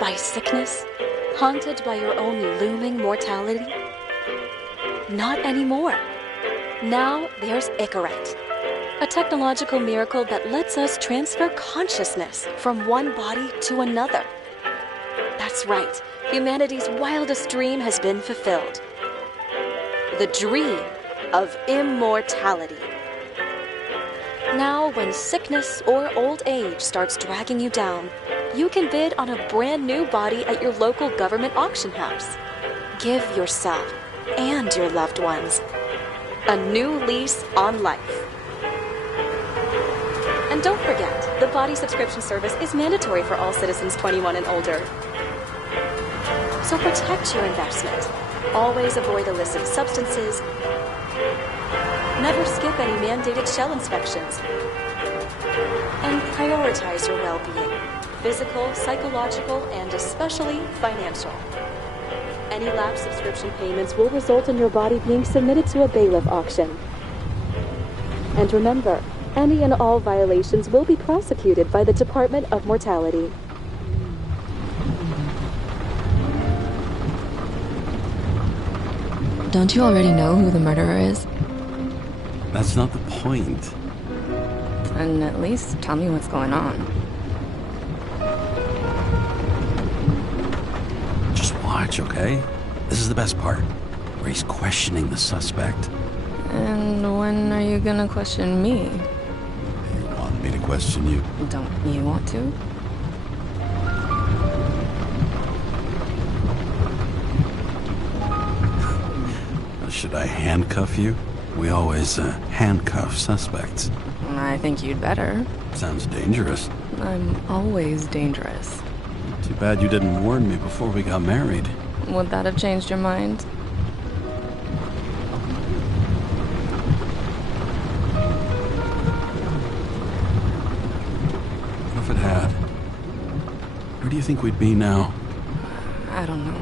by sickness? Haunted by your own looming mortality? Not anymore. Now there's Icaret, a technological miracle that lets us transfer consciousness from one body to another. That's right, humanity's wildest dream has been fulfilled. The dream of immortality. Now, when sickness or old age starts dragging you down, you can bid on a brand new body at your local government auction house. Give yourself and your loved ones a new lease on life. And don't forget, the body subscription service is mandatory for all citizens 21 and older. So protect your investment. Always avoid illicit substances. Never skip any mandated shell inspections. And prioritize your well-being, physical, psychological, and especially financial. Any lapsed subscription payments will result in your body being submitted to a bailiff auction. And remember, any and all violations will be prosecuted by the Department of Mortality. Don't you already know who the murderer is? That's not the point. Then at least tell me what's going on. Just watch, okay? This is the best part, where he's questioning the suspect. And when are you gonna question me? You want me to question you? Don't you want to? Should I handcuff you? We always handcuff suspects. I think you'd better. Sounds dangerous. I'm always dangerous. Too bad you didn't warn me before we got married. Would that have changed your mind? What if it had? Where do you think we'd be now? I don't know.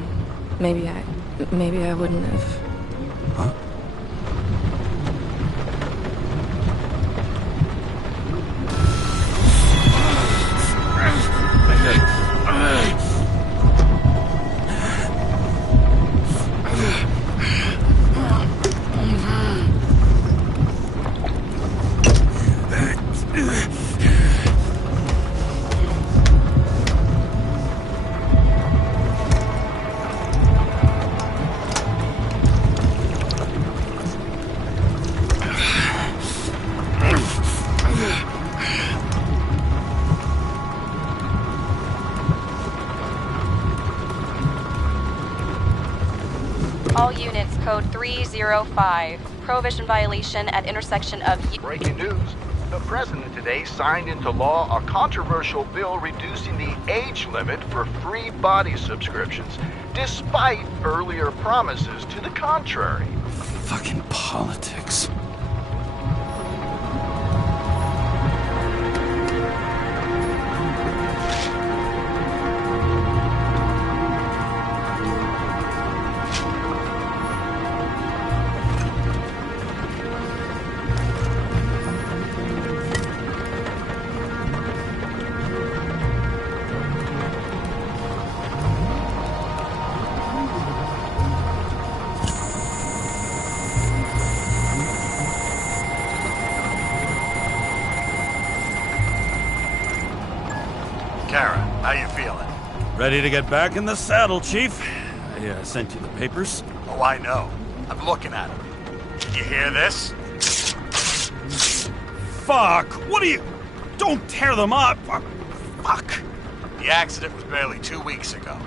Maybe I wouldn't have. Huh? All units, code 305. Prohibition violation at intersection of... Breaking news. The president today signed into law a controversial bill reducing the age limit for free body subscriptions, despite earlier promises to the contrary. Fucking politics. How you feeling? Ready to get back in the saddle, Chief. I sent you the papers. Oh, I know. I'm looking at them. Did you hear this? Fuck! What are you... Don't tear them up! Fuck! The accident was barely 2 weeks ago.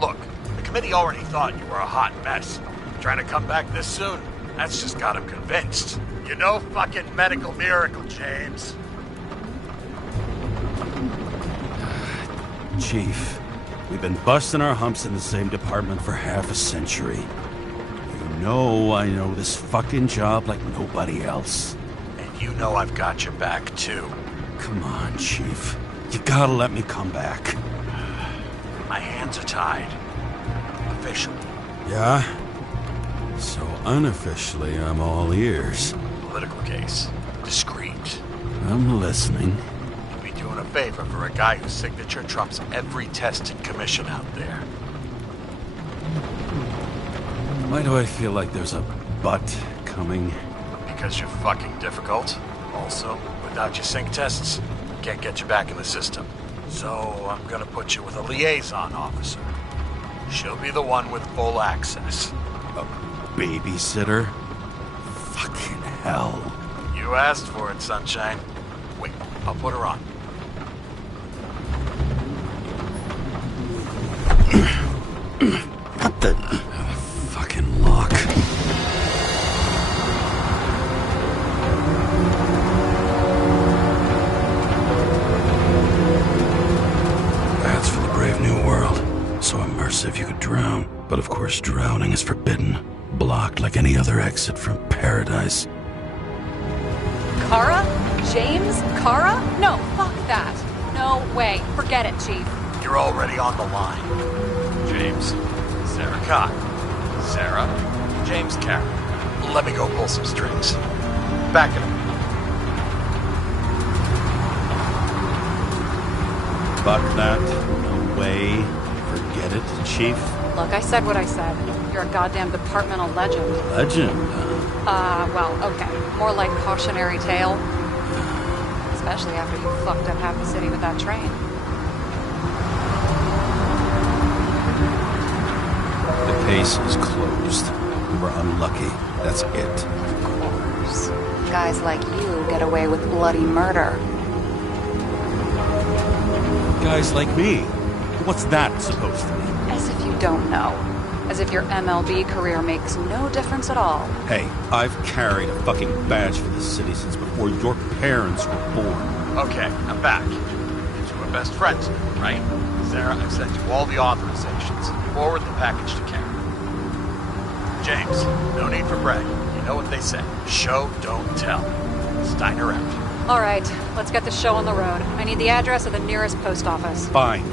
Look, the committee already thought you were a hot mess. Trying to come back this soon? That's just got them convinced. You're no fucking medical miracle, James. Chief, we've been busting our humps in the same department for half a century. You know I know this fucking job like nobody else. And you know I've got your back, too. Come on, Chief. You gotta let me come back. My hands are tied. Officially. Yeah? So unofficially, I'm all ears. Political case. Discreet. I'm listening. You'll be doing a favor for a guy whose signature trumps every test and commission out there. Why do I feel like there's a but coming? Because you're fucking difficult. Also, without your sync tests, can't get you back in the system. So I'm gonna put you with a liaison officer. She'll be the one with full access. A babysitter? Fucking hell. You asked for it, sunshine. Wait, I'll put her on. What the... fucking lock. That's for the brave new world. So immersive you could drown. But of course drowning is forbidden. Blocked like any other exit from paradise. Kara? James? Kara? No, fuck that. No way. Forget it, Chief. You're already on the line. James, Sarah Cott. Sarah, James Karen. Let me go pull some strings. Back in a minute. Fuck that. No way. Forget it, Chief. Look, I said what I said. You're a goddamn departmental legend. Legend. Well, okay. More like cautionary tale. Especially after you fucked up half the city with that train. The case is closed. We were unlucky. That's it. Of course. Guys like you get away with bloody murder. Guys like me. What's that supposed to mean? As if you don't know. As if your MLB career makes no difference at all. Hey, I've carried a fucking badge for this city since before your parents were born. Okay, I'm back. You were best friends, right? Sarah, I sent you all the authorizations. Forward the package to Karen. James, no need for bragging. You know what they say. Show, don't tell. Steiner out. All right, let's get the show on the road. I need the address of the nearest post office. Fine.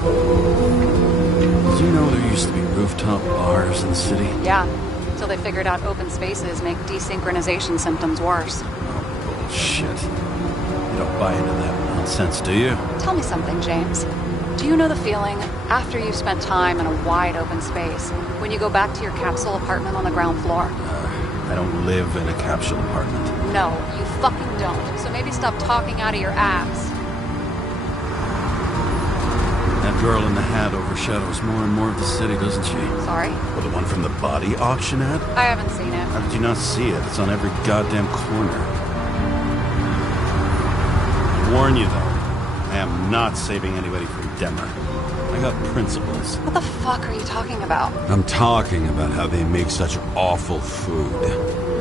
Did you know there used to be rooftop bars in the city? Yeah, until they figured out open spaces make desynchronization symptoms worse. Oh, bullshit. You don't buy into that nonsense, do you? Tell me something, James. Do you know the feeling after you've spent time in a wide open space, when you go back to your capsule apartment on the ground floor? I don't live in a capsule apartment. No, you fucking don't. So maybe stop talking out of your ass. That girl in the hat overshadows more and more of the city, doesn't she? Sorry? Well, the one from the body auction ad? I haven't seen it. How did you not see it? It's on every goddamn corner. I warn you, though. I am not saving anybody from Demmer. I got principles. What the fuck are you talking about? I'm talking about how they make such awful food.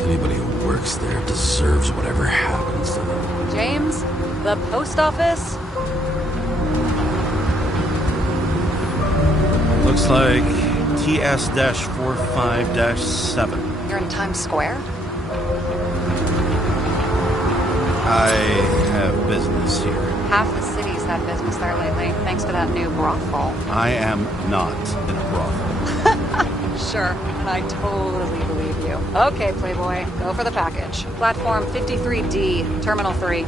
Anybody who works there deserves whatever happens to them. James? The post office? Looks like TS-45-7. You're in Times Square? I have business here. Half the city's had business there lately, thanks to that new brothel. I am not in a brothel. Sure, and I totally believe you. Okay, Playboy, go for the package. Platform 53D, Terminal 3.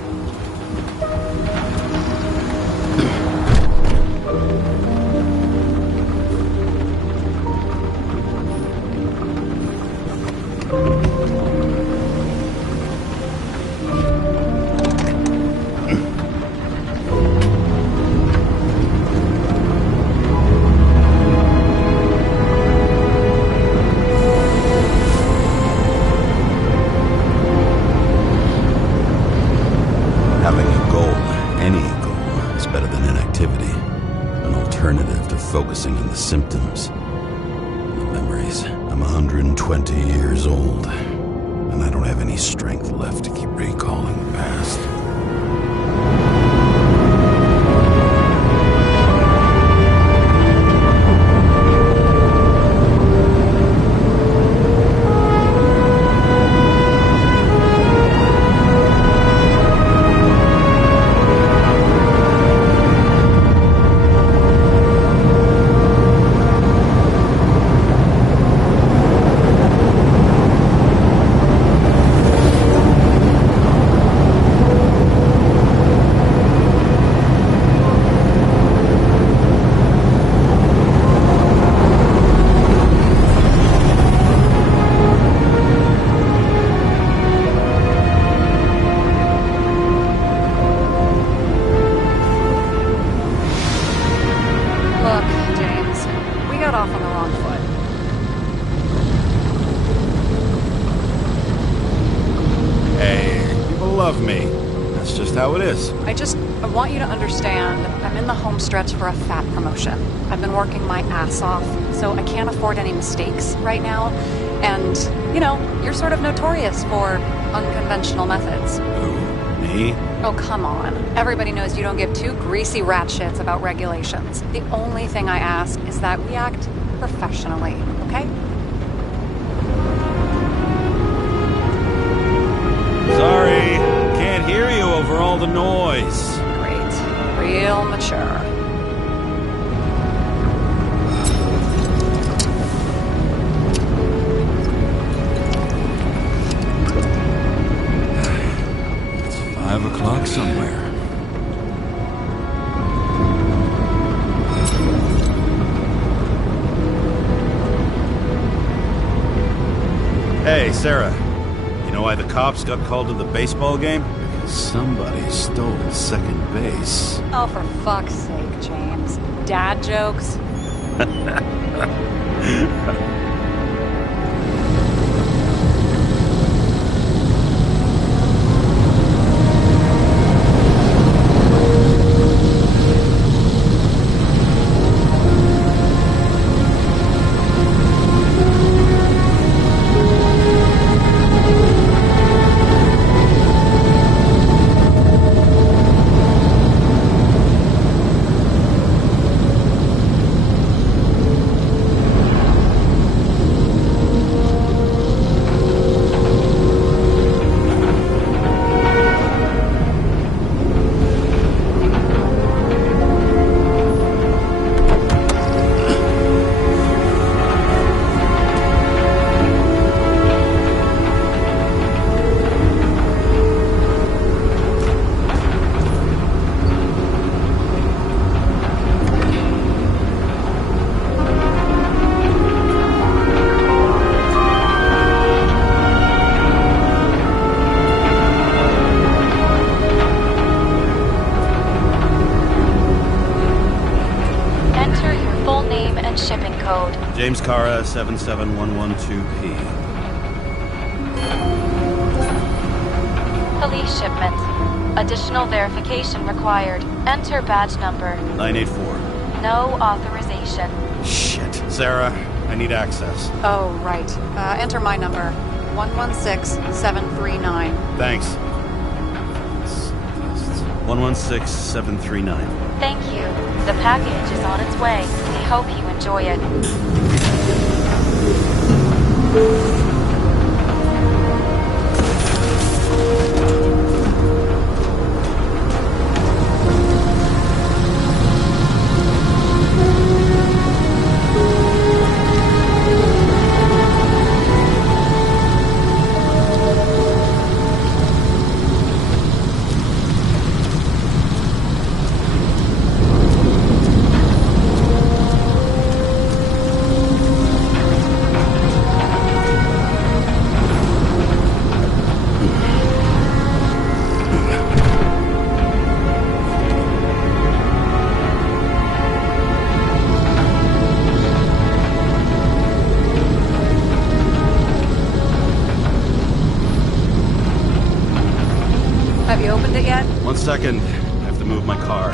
Having a goal, any goal, is better than inactivity. An alternative to focusing on the symptoms. The memories. I'm 120 years old, and I don't have any strength left to keep recalling the past. love me. That's just how it is. I want you to understand, I'm in the home stretch for a fat promotion. I've been working my ass off, so I can't afford any mistakes right now. And, you know, you're sort of notorious for unconventional methods. Who? Me? Oh, come on. Everybody knows you don't give two greasy rat shits about regulations. The only thing I ask is that we act professionally, okay? Sorry, can't hear you over all the noise. Great. Real mature. It's 5 o'clock somewhere. Hey, Sarah. You know why the cops got called to the baseball game? Because somebody stole second base. Oh, for fuck's sake, James. Dad jokes? James Cara, 77112P. Police shipment. Additional verification required. Enter badge number. 984. No authorization. Shit. Sarah, I need access. Oh, right. Enter my number. 116739. Thanks. 116739. Thank you. The package is on its way. We hope you enjoy it. Have you opened it yet? 1 second. I have to move my car.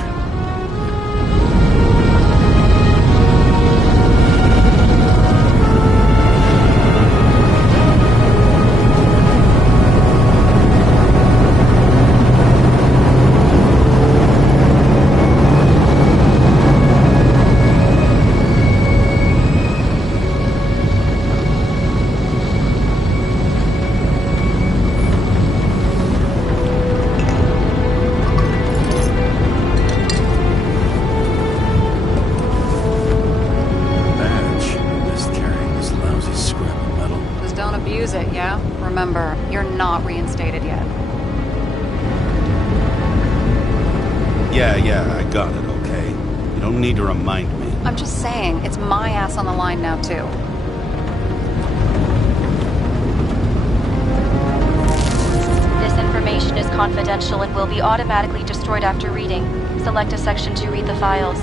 Abuse it, yeah? Remember, you're not reinstated yet. Yeah, I got it, okay? You don't need to remind me. I'm just saying, it's my ass on the line now, too. This information is confidential and will be automatically destroyed after reading. Select a section to read the files.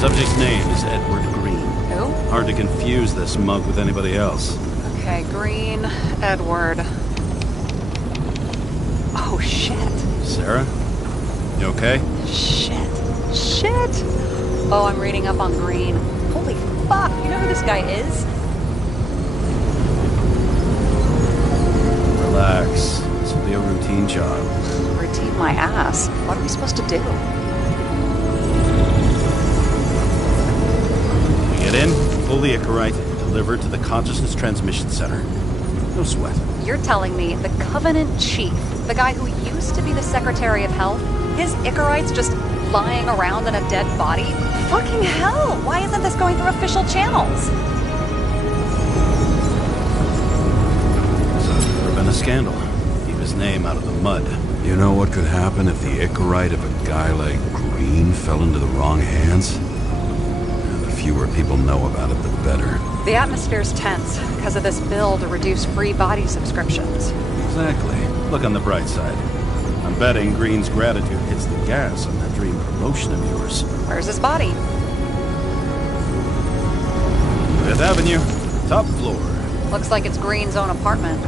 Subject's name is Edward Green. Who? Hard to confuse this mug with anybody else. Okay, Green, Edward. Oh, shit. Sarah? You okay? Shit. Oh, I'm reading up on Green. Holy fuck, you know who this guy is? Relax. This will be a routine job. Routine my ass. What are we supposed to do? We get in, pull the Icarite, deliver to the Consciousness Transmission Center. No sweat. You're telling me the Covenant Chief, the guy who used to be the Secretary of Health, his Icarite's just lying around in a dead body? Fucking hell! Why isn't this going through official channels? There's never been a scandal. Keep his name out of the mud. You know what could happen if the Icarite of a guy like Green fell into the wrong hands? The fewer people know about it, the better. The atmosphere's tense because of this bill to reduce free body subscriptions. Exactly. Look on the bright side. I'm betting Green's gratitude hits the gas on that dream promotion of yours. Where's his body? Fifth Avenue, top floor. Looks like it's Green's own apartment.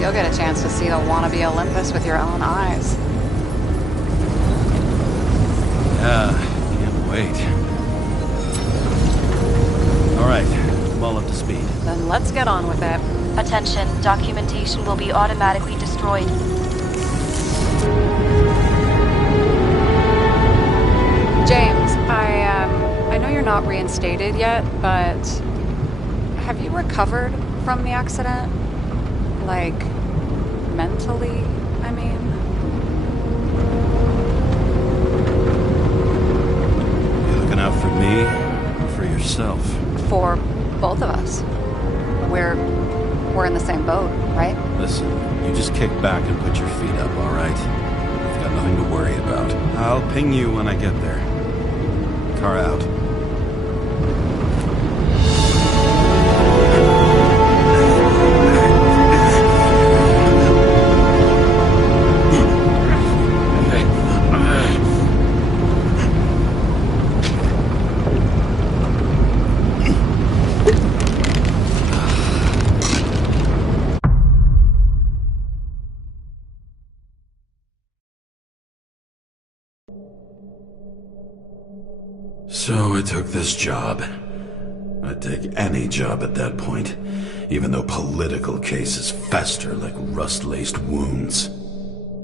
You'll get a chance to see the wannabe Olympus with your own eyes. Yeah, can't wait. All right, I'm all up to speed. Then let's get on with it. Attention, documentation will be automatically destroyed. James, I know you're not reinstated yet, but have you recovered from the accident? Like, mentally, I mean? You looking out for me or for yourself? For both of us. We're in the same boat, right? Listen, you just kick back and put your feet up, all right? You've got nothing to worry about. I'll ping you when I get there. Car out. So I took this job. I'd take any job at that point, even though political cases fester like rust-laced wounds.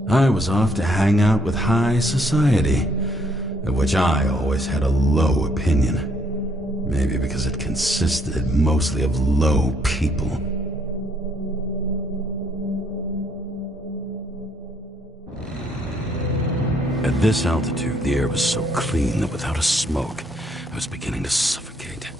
I was off to hang out with high society, of which I always had a low opinion. Maybe because it consisted mostly of low people. At this altitude, the air was so clean that without a smoke, I was beginning to suffocate.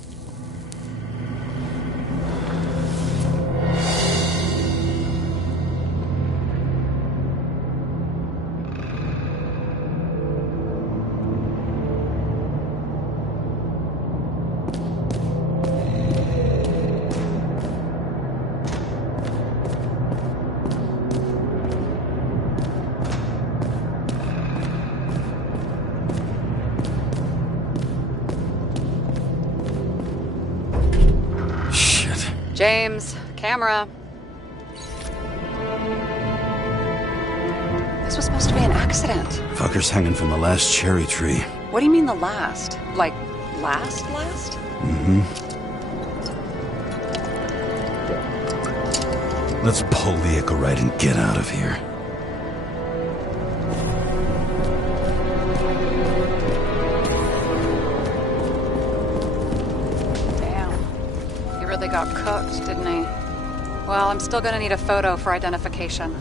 James, camera. This was supposed to be an accident. Fucker's hanging from the last cherry tree. What do you mean the last? Like, last? Mm-hmm. Let's pull the Icarite and get out of here. Got cooked, didn't he? Well, I'm still gonna need a photo for identification.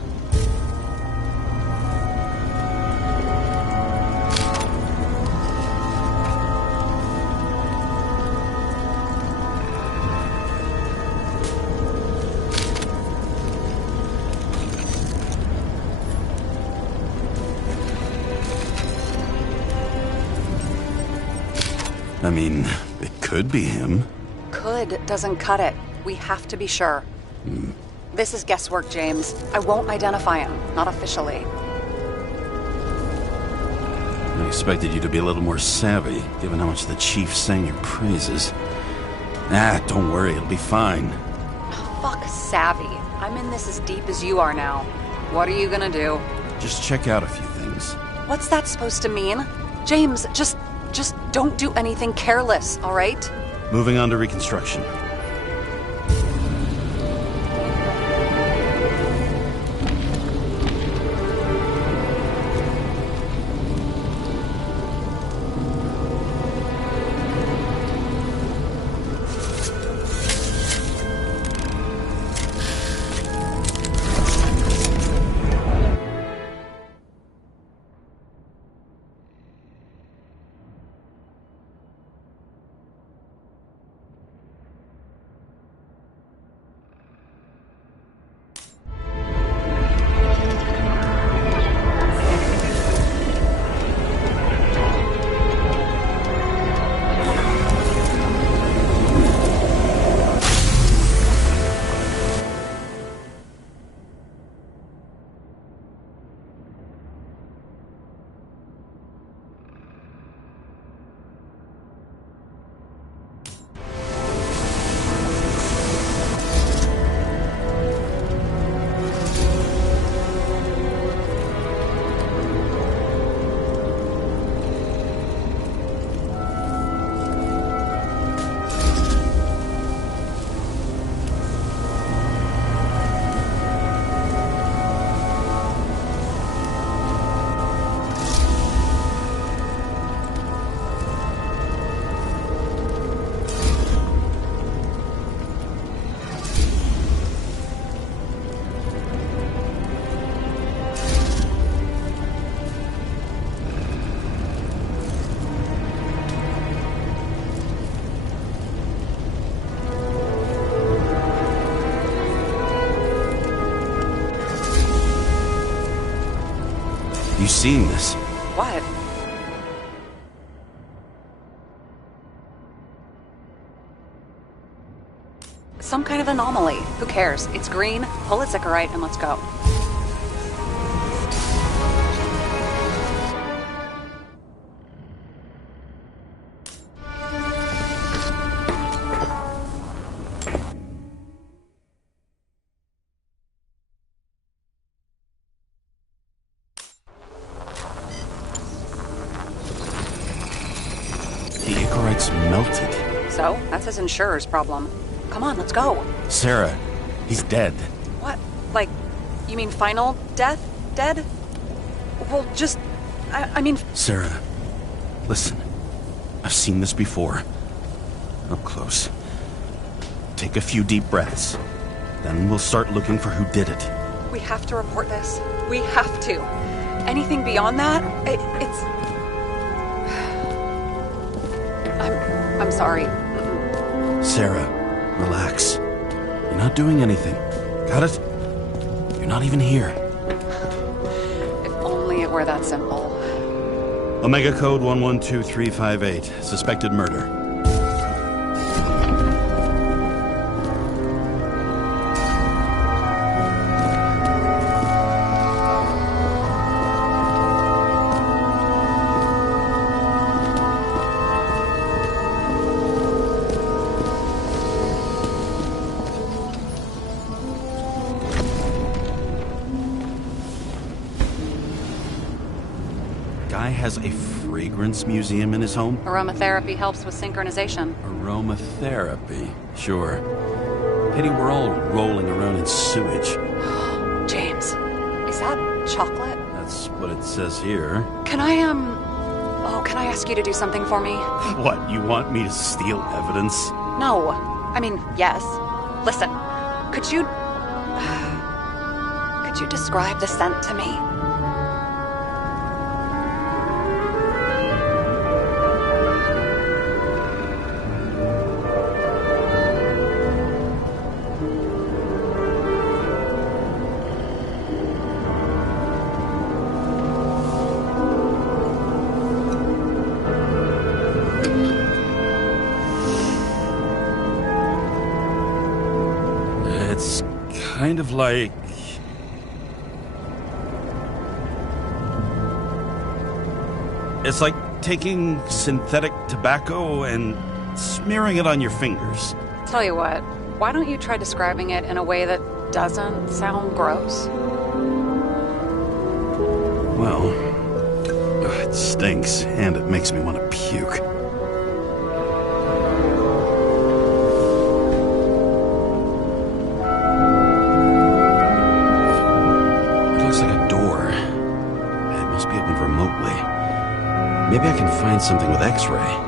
I mean, it could be him. Could doesn't cut it. We have to be sure. This is guesswork, James. I won't identify him. Not officially. I expected you to be a little more savvy, given how much the chief sang your praises. Don't worry, it'll be fine. Fuck savvy. I'm in this as deep as you are now. What are you gonna do? Just check out a few things. What's that supposed to mean? James, just don't do anything careless, all right? Moving on to reconstruction. You seen this? What? Some kind of anomaly. Who cares? It's green, pull it Sycarite, and let's go. The Icarite's melted. So, that's his insurer's problem. Come on, let's go. Sarah, he's dead. What? Like, you mean final death? Dead? Well, just... I mean... Sarah, listen. I've seen this before. Up close. Take a few deep breaths. Then we'll start looking for who did it. We have to report this. We have to. Anything beyond that, it's... I'm sorry. Sarah, relax. You're not doing anything. Got it? You're not even here. If only it were that simple. Omega code 112358. Suspected murder. Guy has a fragrance museum in his home? Aromatherapy helps with synchronization. Aromatherapy, sure. Pity we're all rolling around in sewage. James, is that chocolate? That's what it says here. Can I ask you to do something for me? What, you want me to steal evidence? No. I mean, yes. Listen, could you describe the scent to me? It's kind of like... It's like taking synthetic tobacco and smearing it on your fingers. Tell you what, why don't you try describing it in a way that doesn't sound gross? Well, it stinks, and it makes me want to puke. It looks like a door. It must be opened remotely. Maybe I can find something with X-ray.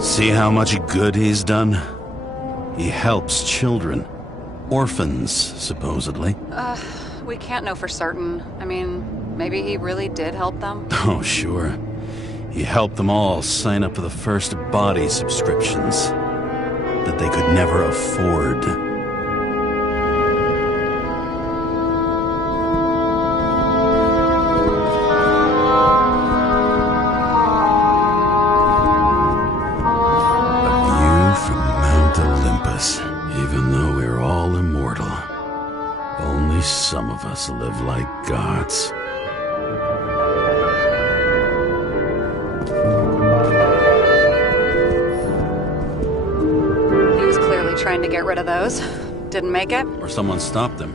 See how much good he's done? He helps children. Orphans, supposedly. We can't know for certain. I mean, maybe he really did help them. Oh, sure. He helped them all sign up for the first body subscriptions that they could never afford. Even though we're all immortal, only some of us live like gods. He was clearly trying to get rid of those. Didn't make it? Or someone stopped him.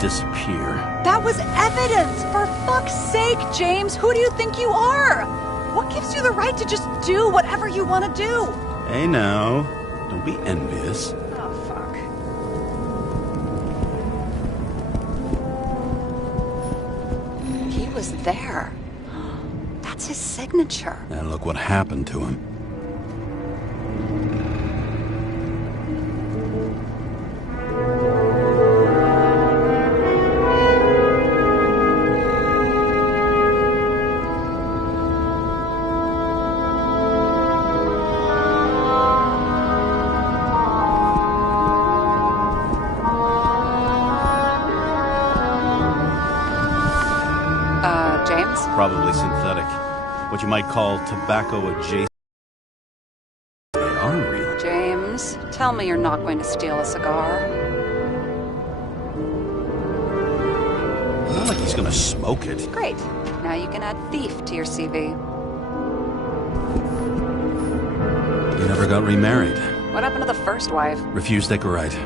Disappear. That was evidence! For fuck's sake, James! Who do you think you are? What gives you the right to just do whatever you want to do? Hey now, don't be envious. Oh, fuck. He was there. That's his signature. And look what happened to him. James? Probably synthetic. What you might call tobacco adjacent. They are real. James, tell me you're not going to steal a cigar. Not like he's gonna smoke it. Great. Now you can add thief to your CV. He never got remarried. What happened to the first wife? Refused Icarite.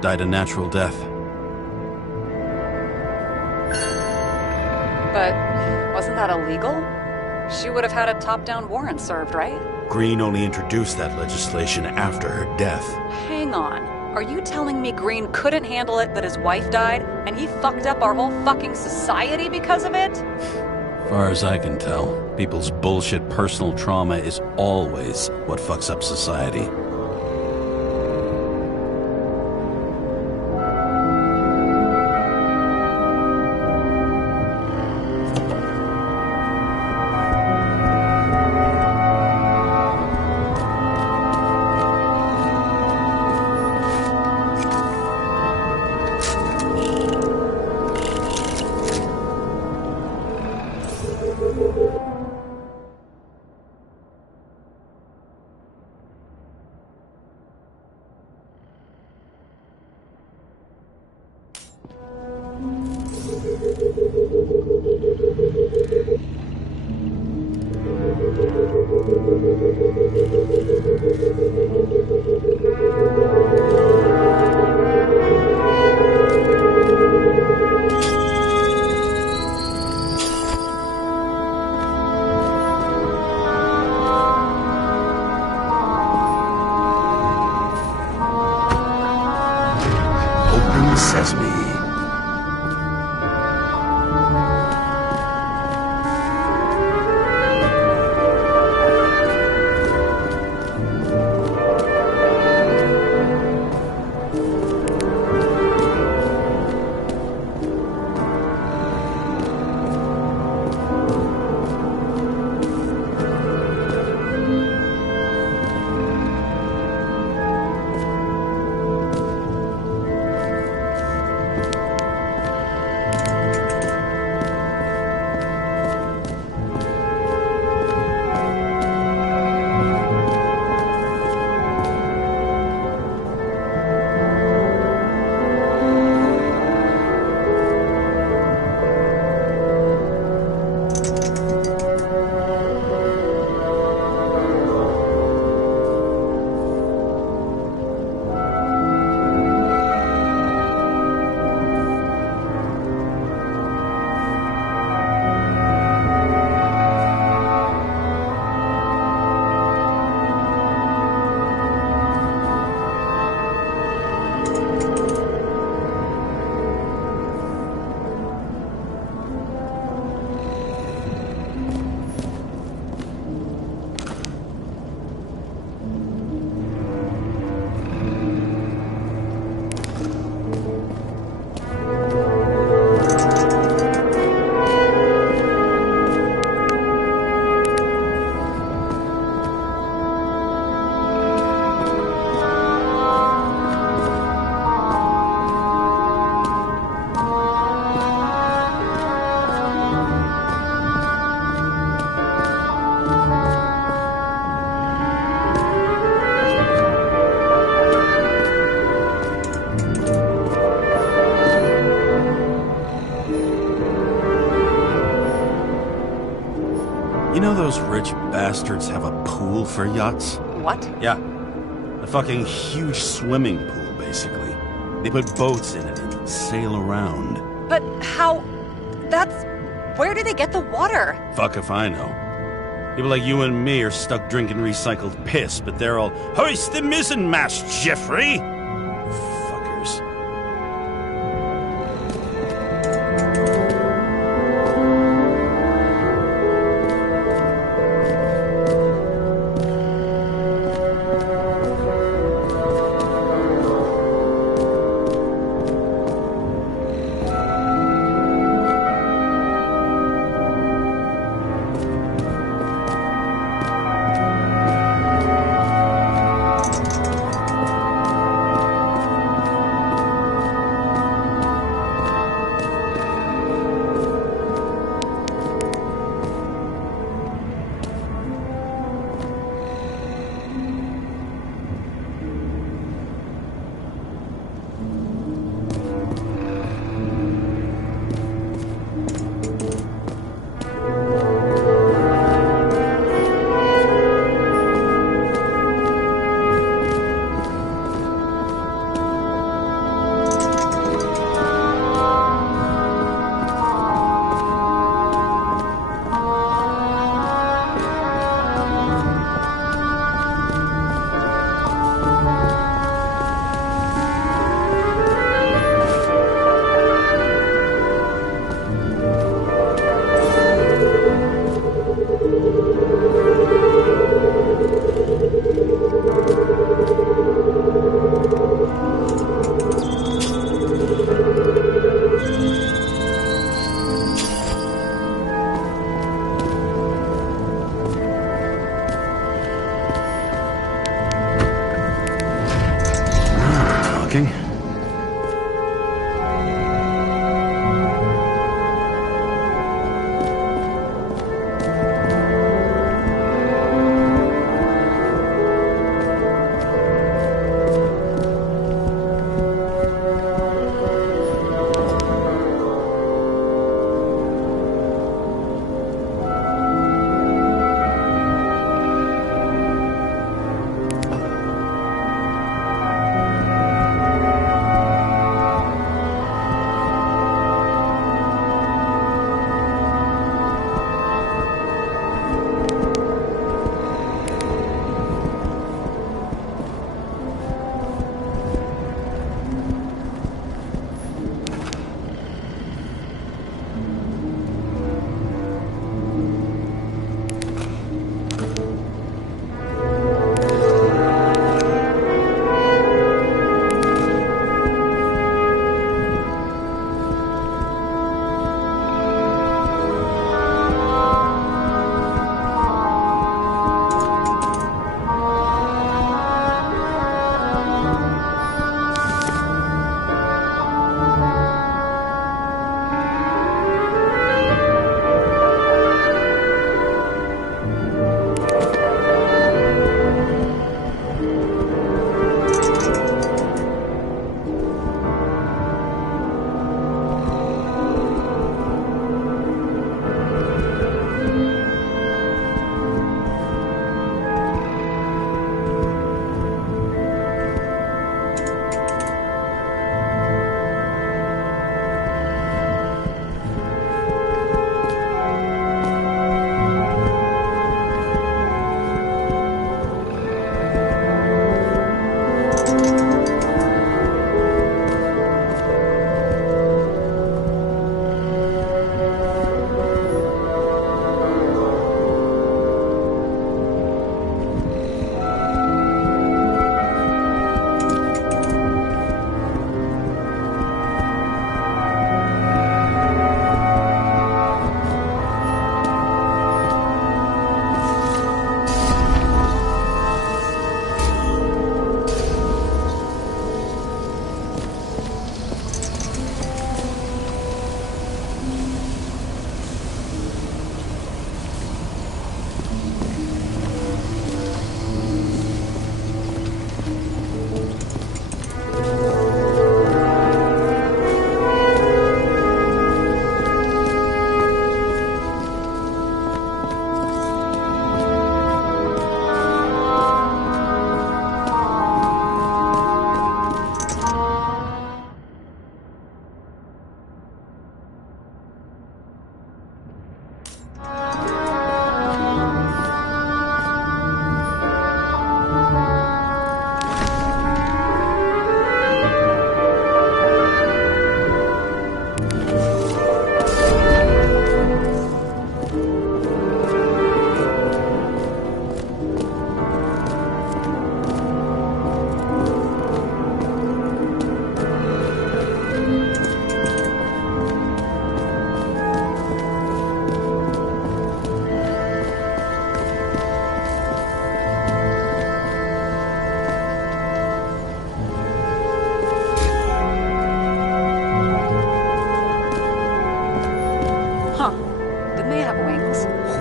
Died a natural death. But wasn't that illegal? She would have had a top-down warrant served, right? Green only introduced that legislation after her death. Hang on. Are you telling me Green couldn't handle it that his wife died, and he fucked up our whole fucking society because of it? Far as I can tell, people's bullshit personal trauma is always what fucks up society. You know those rich bastards have a pool for yachts? What? Yeah. A fucking huge swimming pool, basically. They put boats in it and sail around. But how... That's... Where do they get the water? Fuck if I know. People like you and me are stuck drinking recycled piss, but they're all, hoist the mizzenmast, Jeffrey! Fuckers.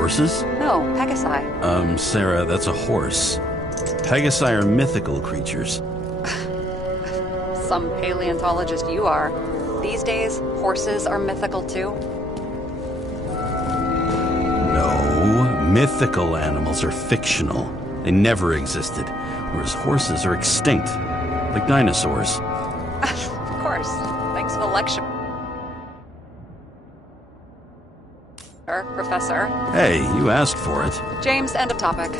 horses? No, Pegasi. Sarah, that's a horse. Pegasi are mythical creatures. Some paleontologist you are. These days, horses are mythical too. No, mythical animals are fictional. They never existed, whereas horses are extinct, like dinosaurs. Of course. Thanks for the lecture, Professor. Hey, you asked for it. James, end of topic.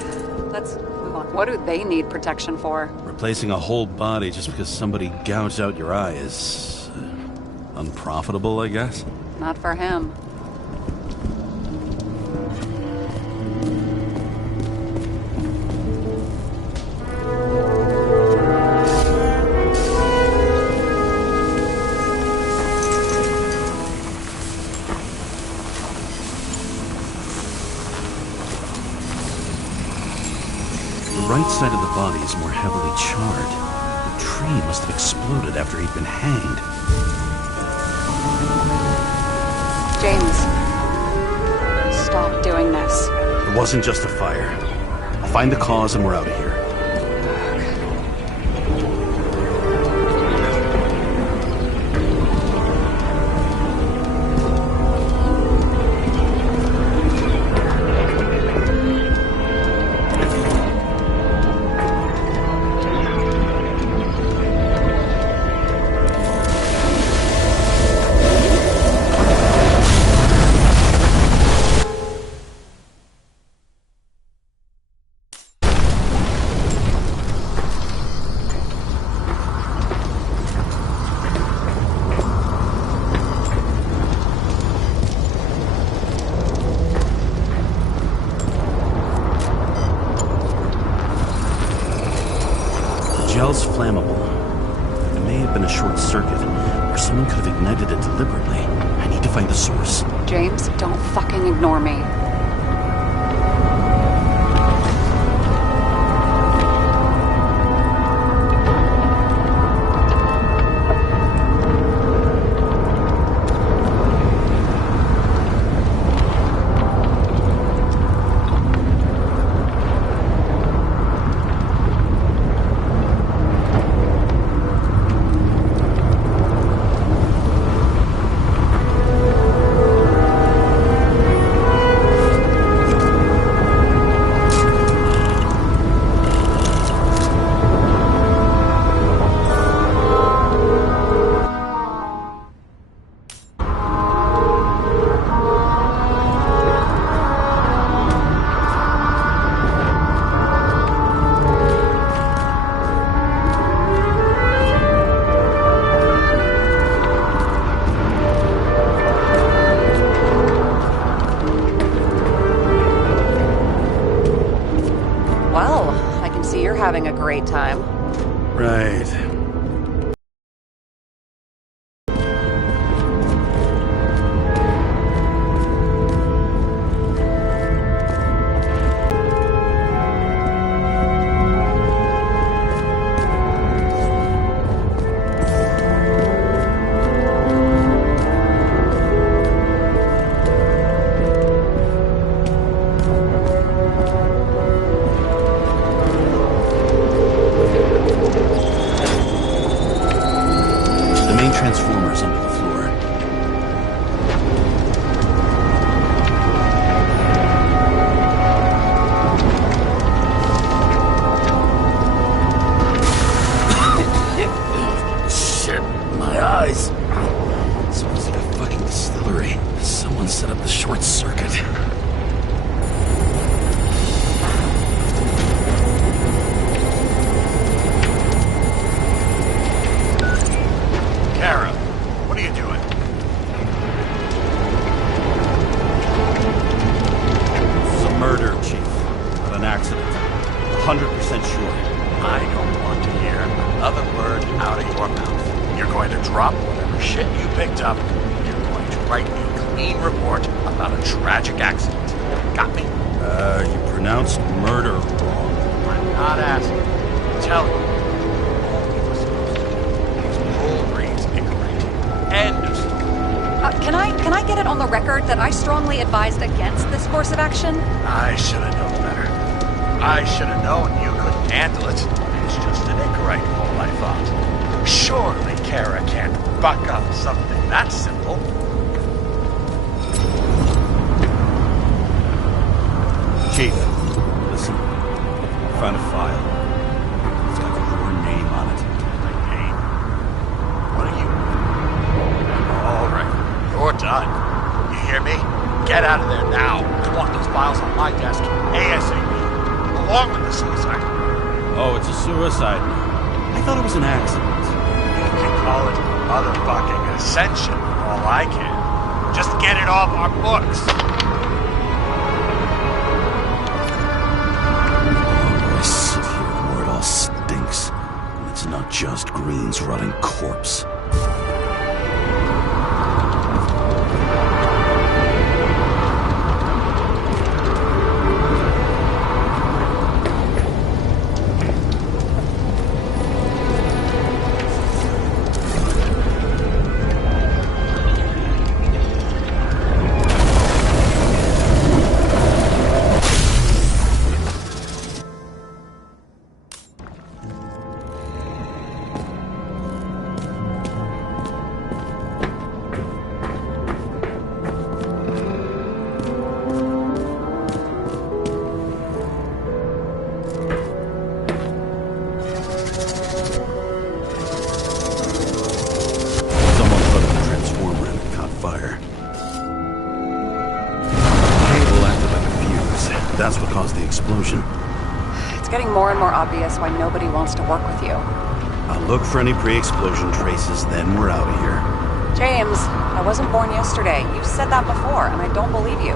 Let's move on. What do they need protection for? Replacing a whole body just because somebody gouged out your eye is unprofitable, I guess. Not for him. The right side of the body is more heavily charred. The tree must have exploded after he'd been hanged. James, stop doing this. It wasn't just a fire. I'll find the cause and we're out of here. Gel's flammable. It may have been a short circuit, or someone could have ignited it deliberately. I need to find the source. James, don't fucking ignore me. Well, I can see you're having a great time. Right. Transformers under the floor. Shit, my eyes. Smells like a fucking distillery. Someone set up the short circuit. Kara, what are you doing? It's a murder, Chief. Not an accident. 100% sure. I don't want to hear another word out of your mouth. You're going to drop whatever shit you picked up. You're going to write a clean report about a tragic accident. Got me? You pronounced murder wrong. I'm not asking. I'm telling you. All you were supposed to do. Because Paul reads incorrect. End of story. Can I get it on the record that I strongly advised against this course of action? I should have known better. I should have known you couldn't handle it. It's just an incorrect role, I thought. Surely Kara can't buck up something that simple. Chief, listen. I found a file. It's got your name on it. My name? What are you? All right, you're done. You hear me? Get out of there now. I want those files on my desk ASAP, along with the suicide. Oh, it's a suicide. I thought it was an accident. You can call it motherfucking ascension for all I can. Just get it off our books. I sit here where it all stinks. And it's not just Green's rotting corpse. That's what caused the explosion. It's getting more and more obvious why nobody wants to work with you. I'll look for any pre-explosion traces, then we're out of here. James, I wasn't born yesterday. You've said that before, and I don't believe you.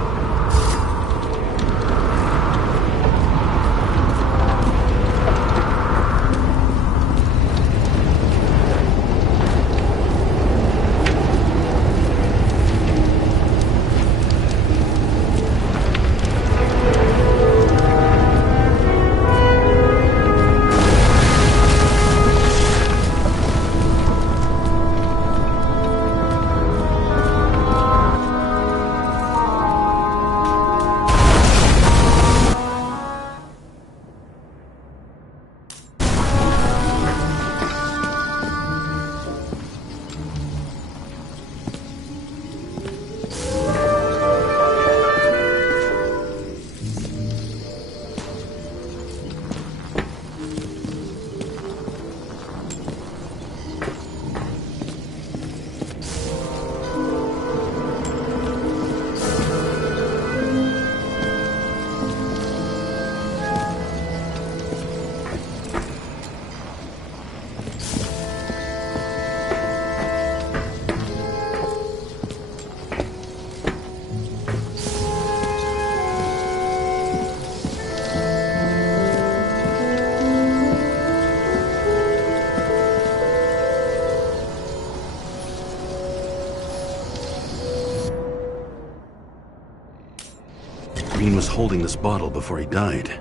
Green was holding this bottle before he died.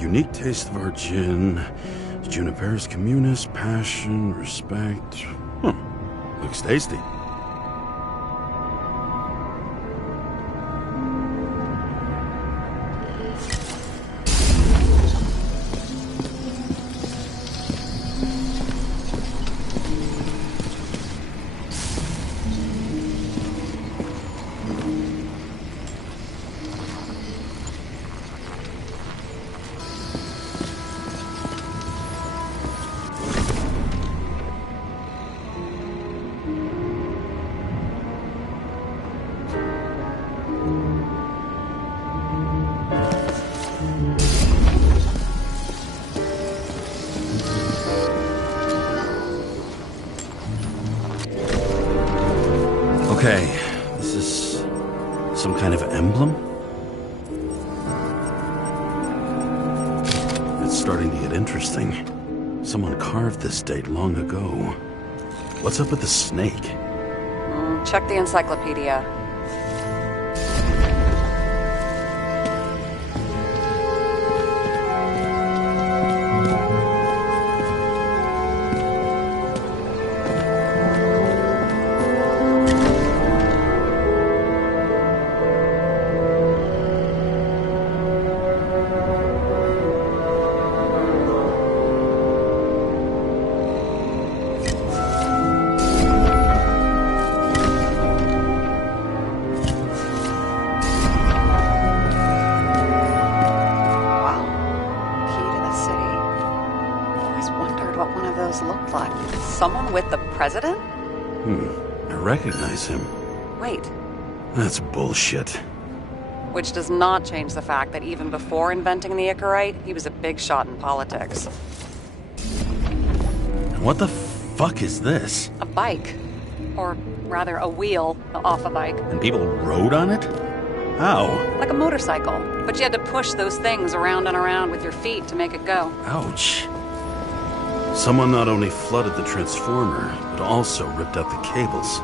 Unique taste of our gin. Juniper's communis, passion, respect. Looks tasty. Okay, this is some kind of emblem? It's starting to get interesting. Someone carved this date long ago. What's up with the snake? Check the encyclopedia. Like, someone with the president? I recognize him. Wait. That's bullshit. Which does not change the fact that even before inventing the Icarite, he was a big shot in politics. What the fuck is this? A bike. Or rather, a wheel off a bike. And people rode on it? How? Like a motorcycle. But you had to push those things around and around with your feet to make it go. Ouch. Someone not only flooded the transformer, but also ripped out the cables.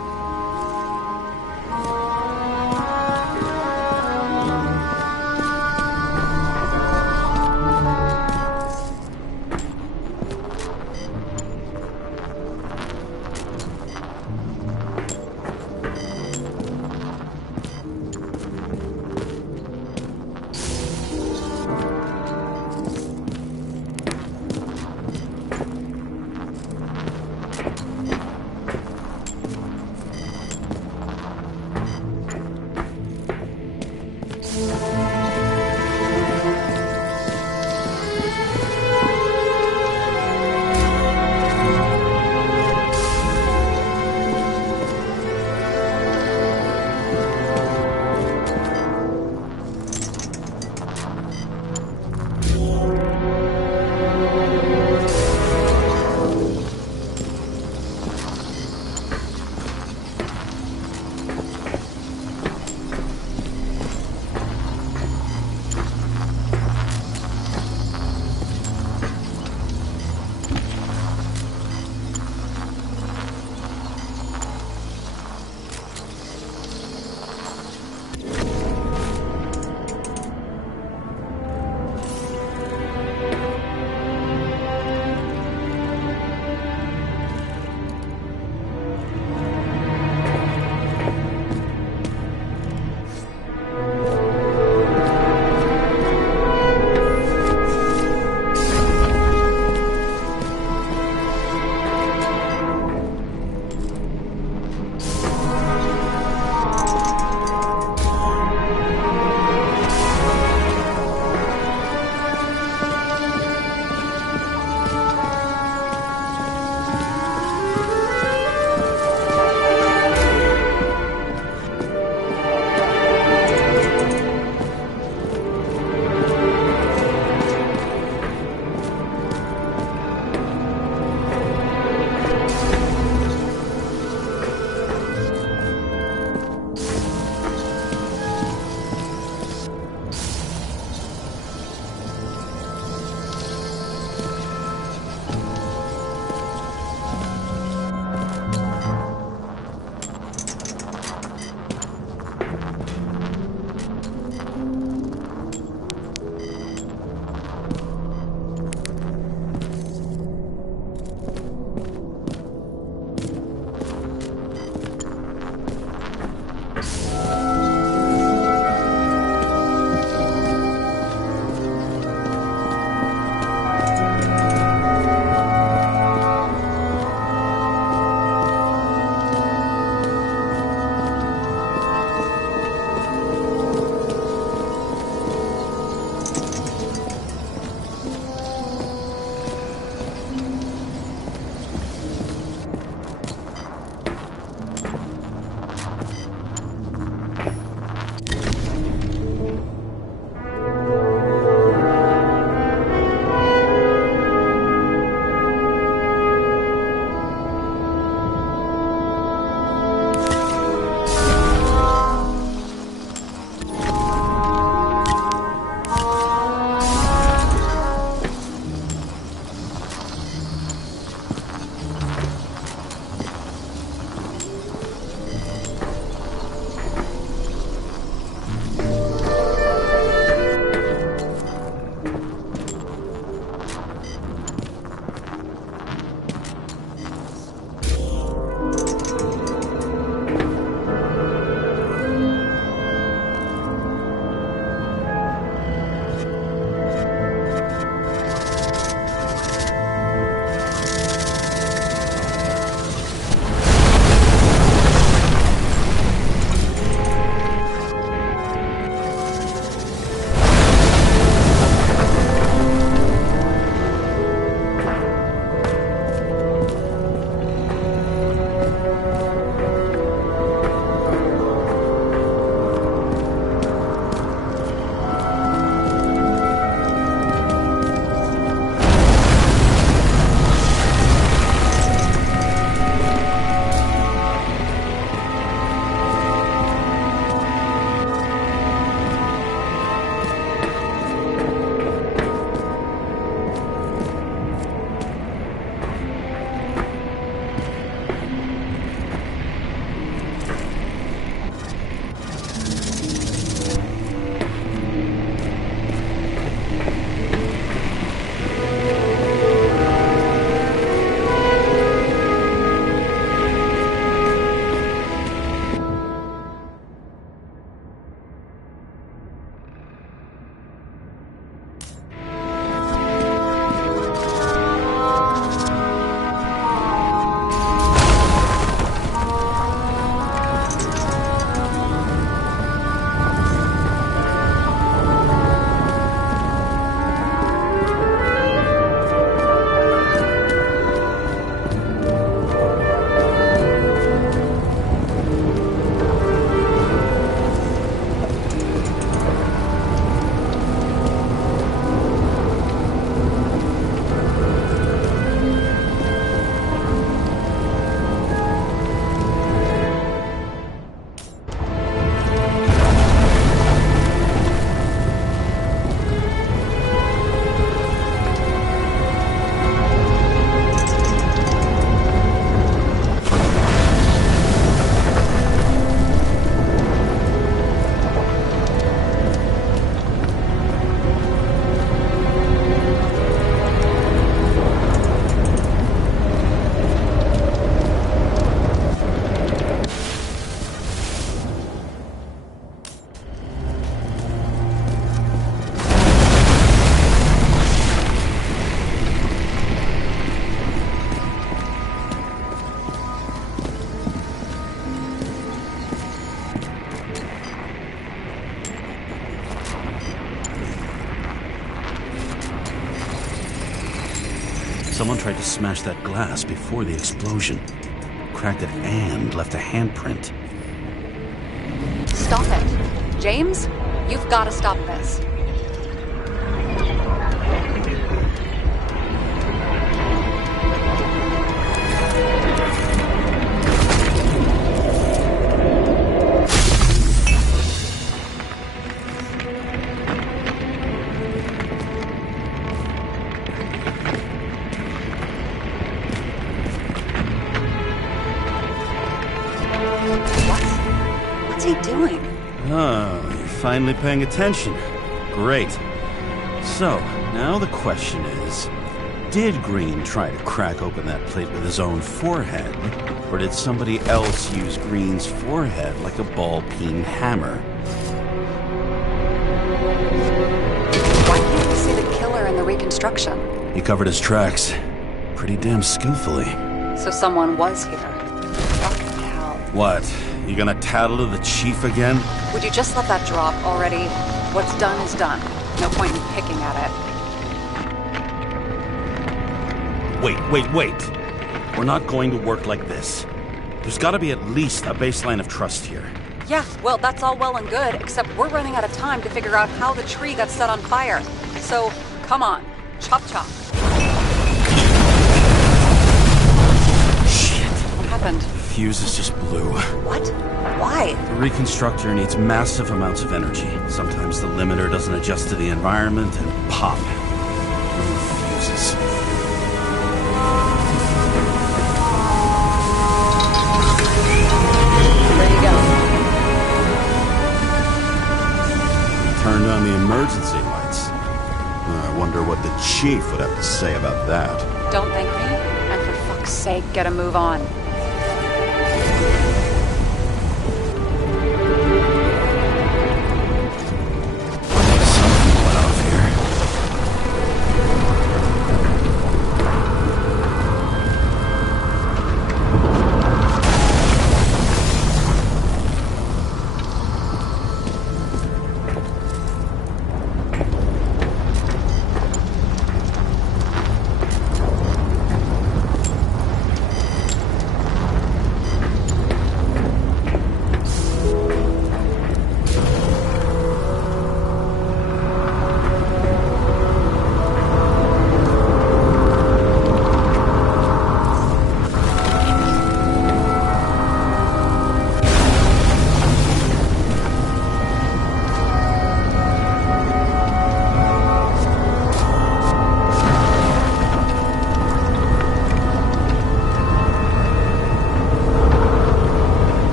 tried to smash that glass before the explosion. Cracked it and left a handprint. Stop it. James, you've got to stop this. What's he doing? Oh, you're finally paying attention. Great. So, now the question is, did Green try to crack open that plate with his own forehead, or did somebody else use Green's forehead like a ball-peen hammer? Why can't we see the killer in the reconstruction? He covered his tracks pretty damn skillfully. So someone was here. Fucking hell. What? You gonna tattle to the chief again? Would you just let that drop already? What's done is done. No point in picking at it. Wait. We're not going to work like this. There's gotta be at least a baseline of trust here. Yeah, well, that's all well and good, except we're running out of time to figure out how the tree got set on fire. So, come on. Chop chop. Shit. What happened? The fuses just blew. What? Why? The reconstructor needs massive amounts of energy. Sometimes the limiter doesn't adjust to the environment and pop. Fuses. There you go. Turned on the emergency lights. I wonder what the chief would have to say about that. Don't thank me, and for fuck's sake, get a move on. Something went off here.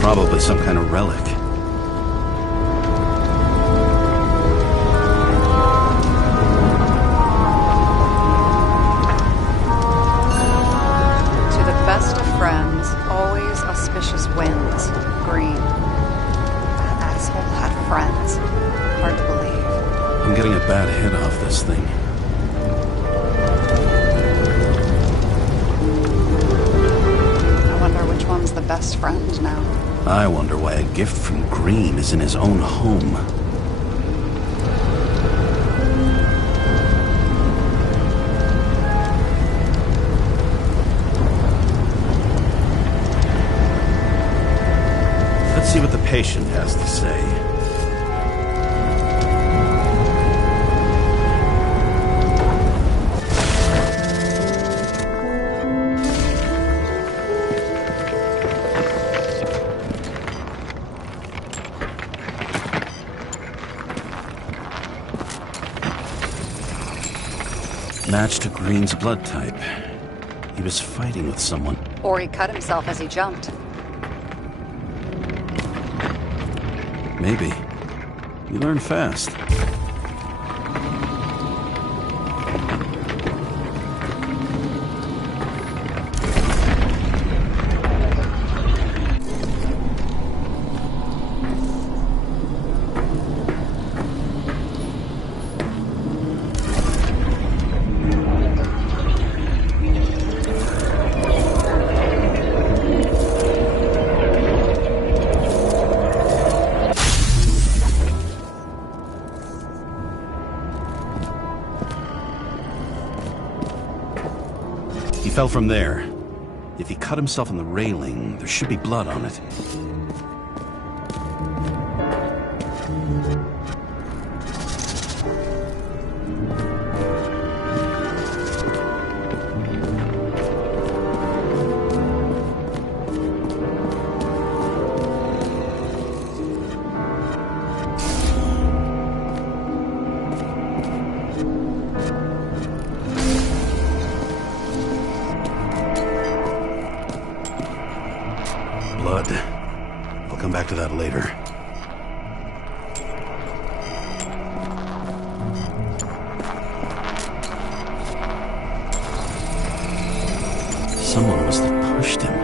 Probably some kind of relic. To the best of friends, always auspicious winds. Green. That asshole had friends. Hard to believe. I'm getting a bad hit off this thing. I wonder which one's the best friend now. I wonder why a gift from Green is in his own home. Let's see what the patient has to say. Match to Green's blood type. He was fighting with someone. Or he cut himself as he jumped. Maybe. You learn fast. He fell from there. If he cut himself on the railing, there should be blood on it. Blood. I'll come back to that later. Someone must have pushed him.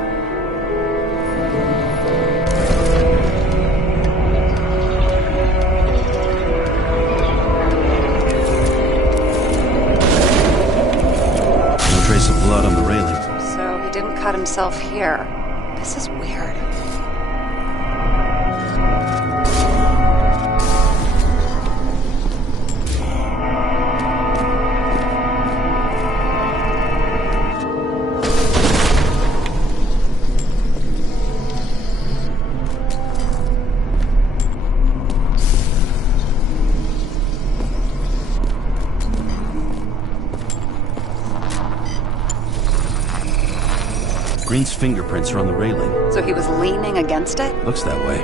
No trace of blood on the railing. So he didn't cut himself here. This is weird. Green's fingerprints are on the railing. So he was leaning against it? Looks that way.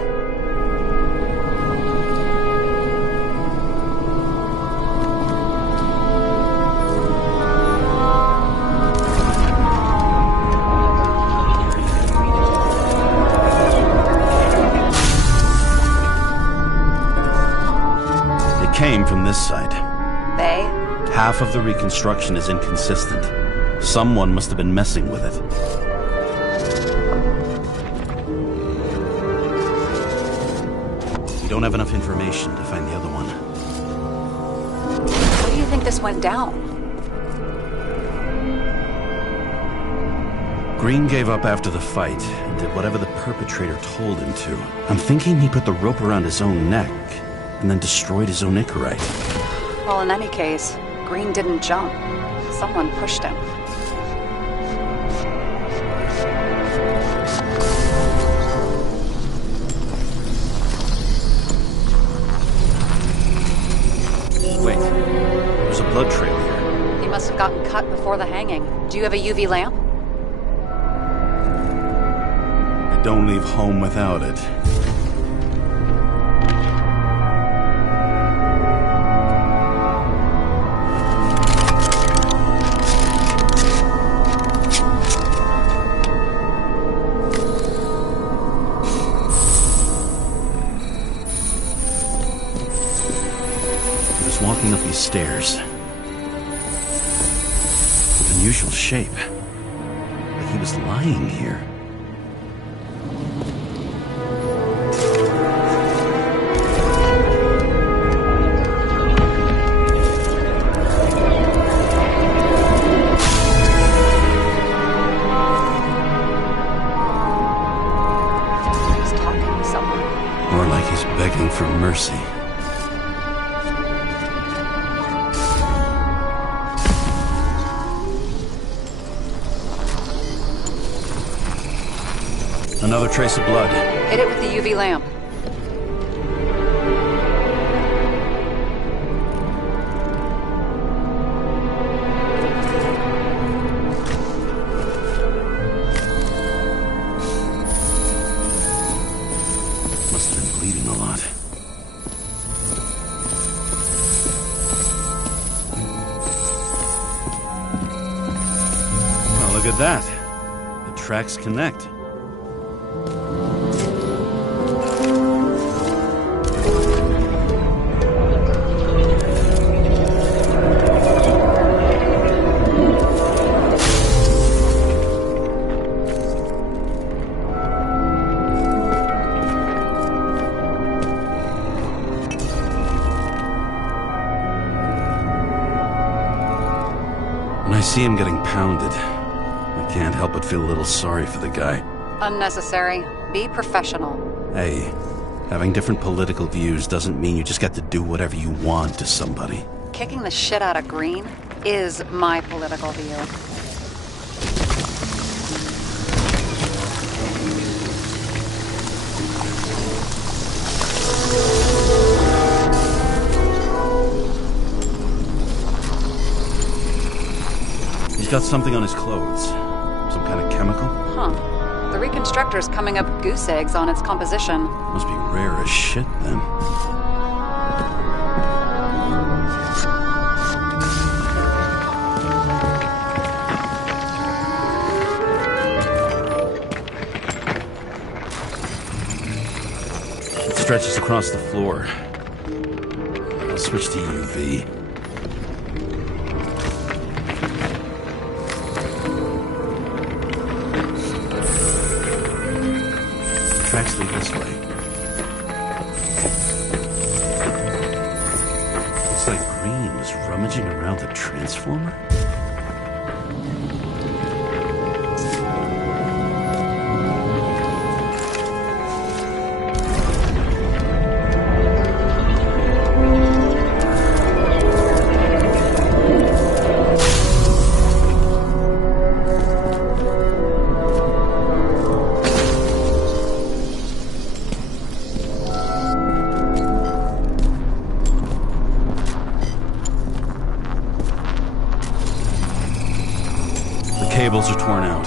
It came from this side. They? Half of the reconstruction is inconsistent. Someone must have been messing with it. We don't have enough information to find the other one. How do you think this went down? Green gave up after the fight and did whatever the perpetrator told him to. I'm thinking he put the rope around his own neck and then destroyed his own ichorite. Well, in any case, Green didn't jump. Someone pushed him. Wait, there's a blood trail here. He must have gotten cut before the hanging. Do you have a UV lamp? I don't leave home without it. Walking up these stairs. Unusual shape. Like he was lying here. He's talking to someone. More like he's begging for mercy. Another trace of blood. Hit it with the UV lamp. Must have been bleeding a lot. Well, look at that. The tracks connect. When I see him getting pounded, I can't help but feel a little sorry for the guy. Unnecessary. Be professional. Hey, having different political views doesn't mean you just get to do whatever you want to somebody. Kicking the shit out of Green is my political view. He's got something on his clothes. Some kind of chemical? Huh. The reconstructor's coming up goose eggs on its composition. Must be rare as shit, then. It stretches across the floor. I'll switch to UV. Tracks lead this way. Looks like Green was rummaging around the transformer. Cables are torn out,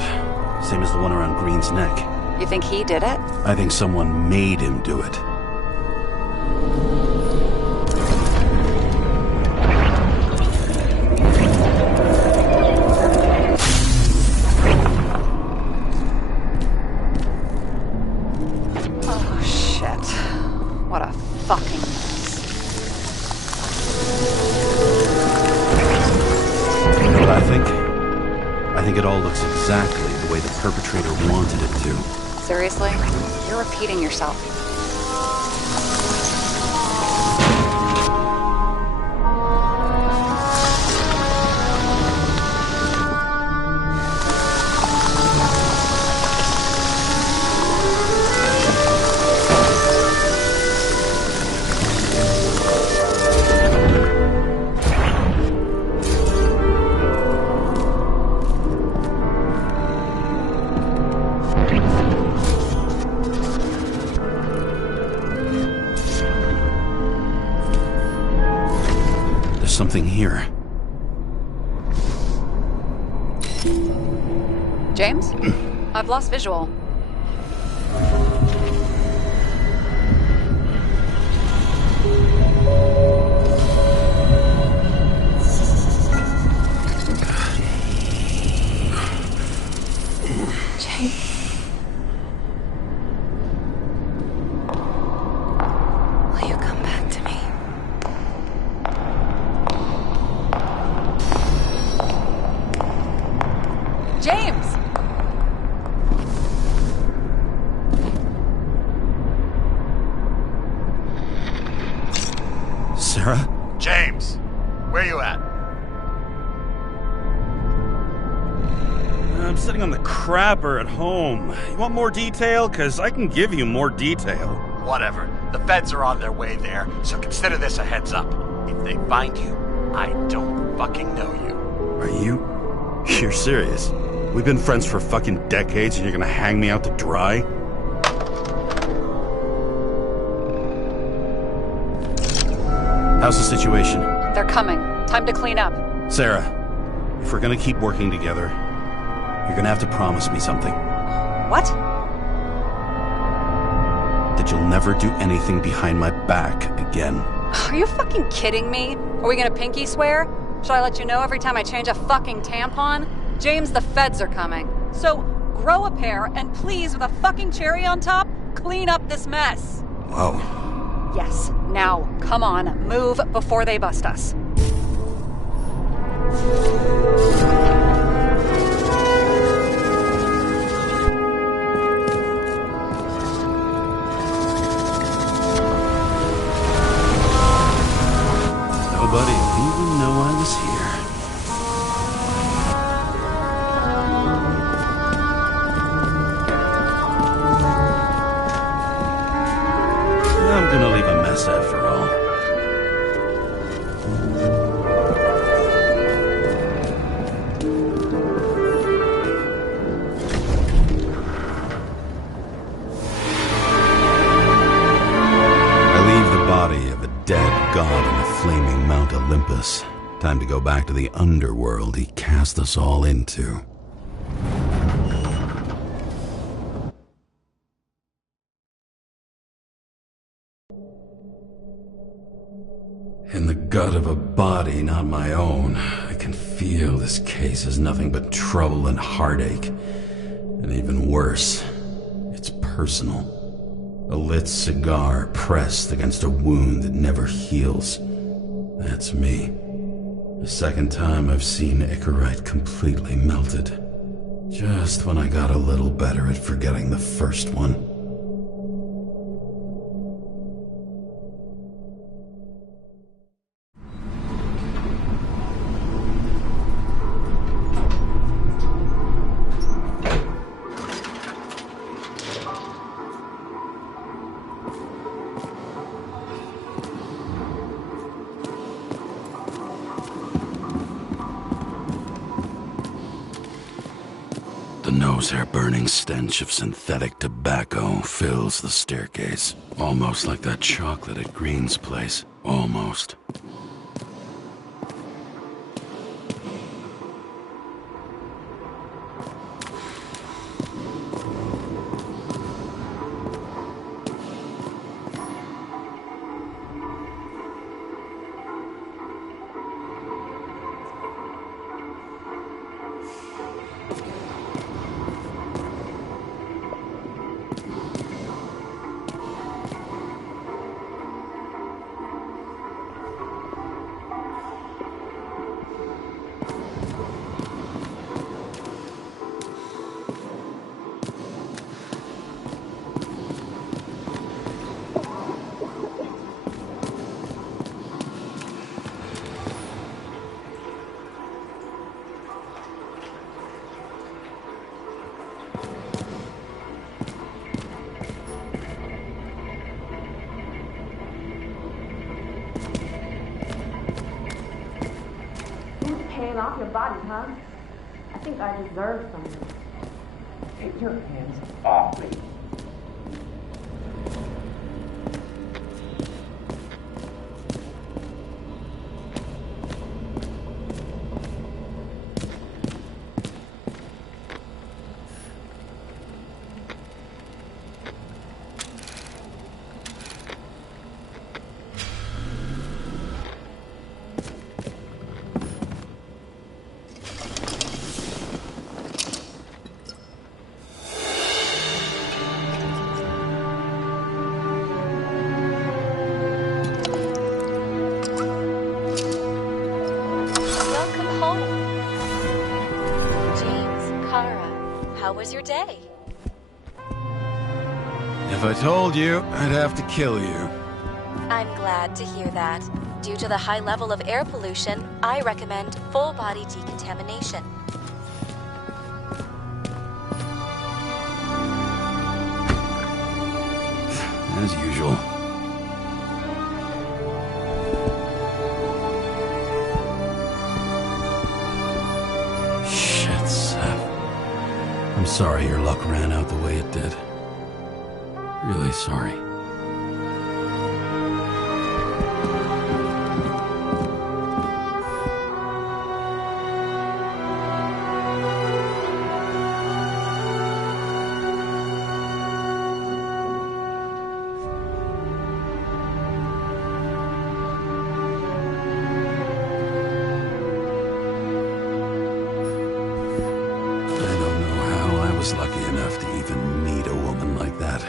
same as the one around Green's neck. You think he did it? I think someone made him do it. Oh, shit. What a fucking mess. You know what I think? I think it all looks exactly the way the perpetrator wanted it to. Seriously? You're repeating yourself. Something here. James? I've lost visual. James. Will you come back to me? James! Sarah? James, where you at? I'm sitting on the crapper at home. You want more detail? Because I can give you more detail. Whatever. The feds are on their way there, so consider this a heads up. If they find you, I don't fucking know you. Are you? You're serious? We've been friends for fucking decades and you're gonna hang me out to dry? How's the situation? They're coming. Time to clean up. Sarah, if we're gonna keep working together, you're gonna have to promise me something. What? That you'll never do anything behind my back again. Are you fucking kidding me? Are we gonna pinky swear? Should I let you know every time I change a fucking tampon? James, the feds are coming. So, grow a pair, and please, with a fucking cherry on top, clean up this mess. Whoa. Yes, now, come on, move before they bust us. Nobody will even know I was here. I'm gonna leave a mess after all. I leave us. Time to go back to the underworld he cast us all into. In the gut of a body not my own, I can feel this case is nothing but trouble and heartache. And even worse, it's personal. A lit cigar pressed against a wound that never heals. That's me. The second time I've seen Icarite completely melted. Just when I got a little better at forgetting the first one. The nose-hair-burning stench of synthetic tobacco fills the staircase. Almost like that chocolate at Green's place. Almost. Paying off your body, huh? I think I deserve something. Take your hands off me. How was your day? If I told you, I'd have to kill you. I'm glad to hear that. Due to the high level of air pollution, I recommend full body decontamination. As usual. Shit, Seth. I'm sorry your luck ran out the way it did. Really sorry. I was lucky enough to even meet a woman like that.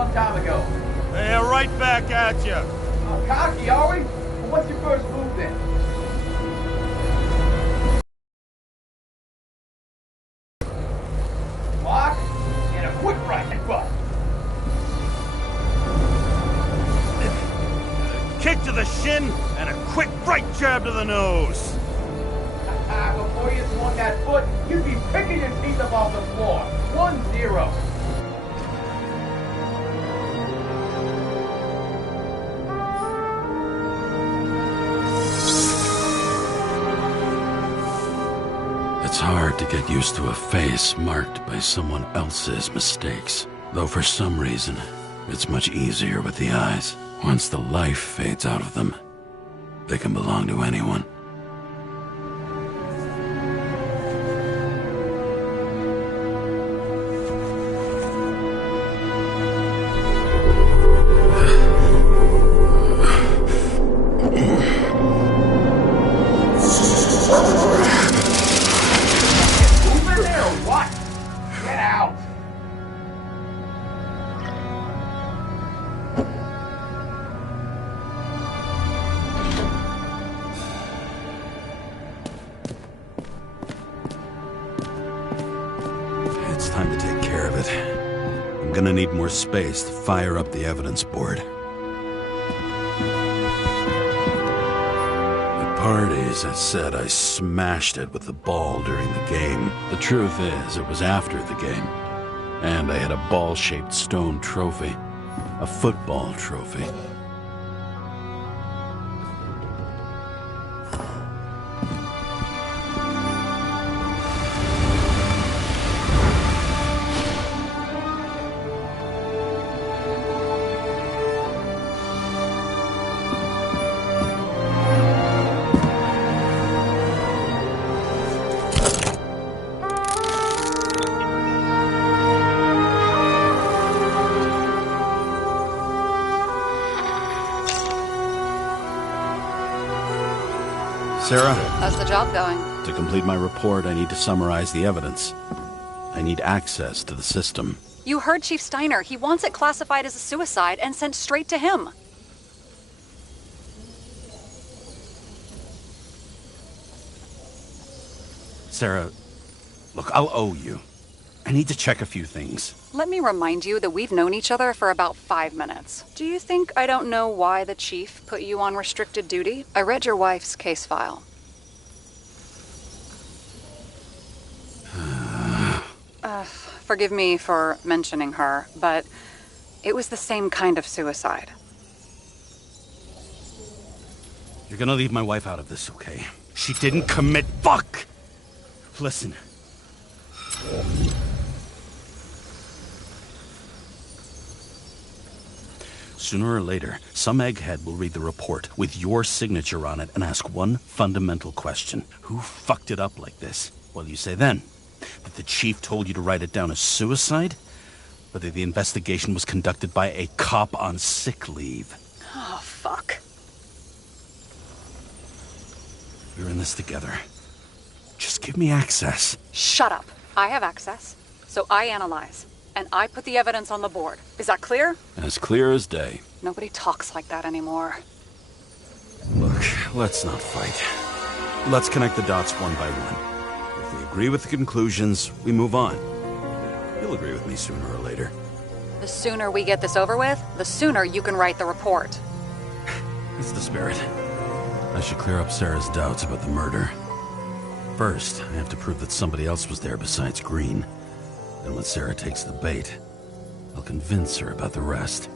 long time ago. Hey, right back at you. Cocky, are we? Well, what's your first move then? Block and a quick right butt. Kick to the shin and a quick right jab to the nose. Before you swung that foot, you'd be picking your teeth up off the floor. 1-0. It's hard to get used to a face marked by someone else's mistakes. Though for some reason, it's much easier with the eyes. Once the life fades out of them, they can belong to anyone. It's time to take care of it. I'm gonna need more space to fire up the evidence board. At parties, I said I smashed it with the ball during the game. The truth is, it was after the game. And I had a ball-shaped stone trophy. A football trophy. Sarah? How's the job going? To complete my report, I need to summarize the evidence. I need access to the system. You heard Chief Steiner. He wants it classified as a suicide and sent straight to him. Sarah, look, I'll owe you. I need to check a few things. Let me remind you that we've known each other for about 5 minutes. Do you think I don't know why the chief put you on restricted duty? I read your wife's case file. Forgive me for mentioning her, but it was the same kind of suicide. You're gonna leave my wife out of this, okay? She didn't commit. Fuck! Listen. Sooner or later, some egghead will read the report with your signature on it and ask one fundamental question. Who fucked it up like this? What do you say then? That the chief told you to write it down as suicide? Or that the investigation was conducted by a cop on sick leave? Oh, fuck. We're in this together. Just give me access. Shut up. I have access, so I analyze. And I put the evidence on the board. Is that clear? As clear as day. Nobody talks like that anymore. Look, let's not fight. Let's connect the dots one by one. If we agree with the conclusions, we move on. You'll agree with me sooner or later. The sooner we get this over with, the sooner you can write the report. That's the spirit. I should clear up Sarah's doubts about the murder. First, I have to prove that somebody else was there besides Green. Then when Sarah takes the bait, I'll convince her about the rest.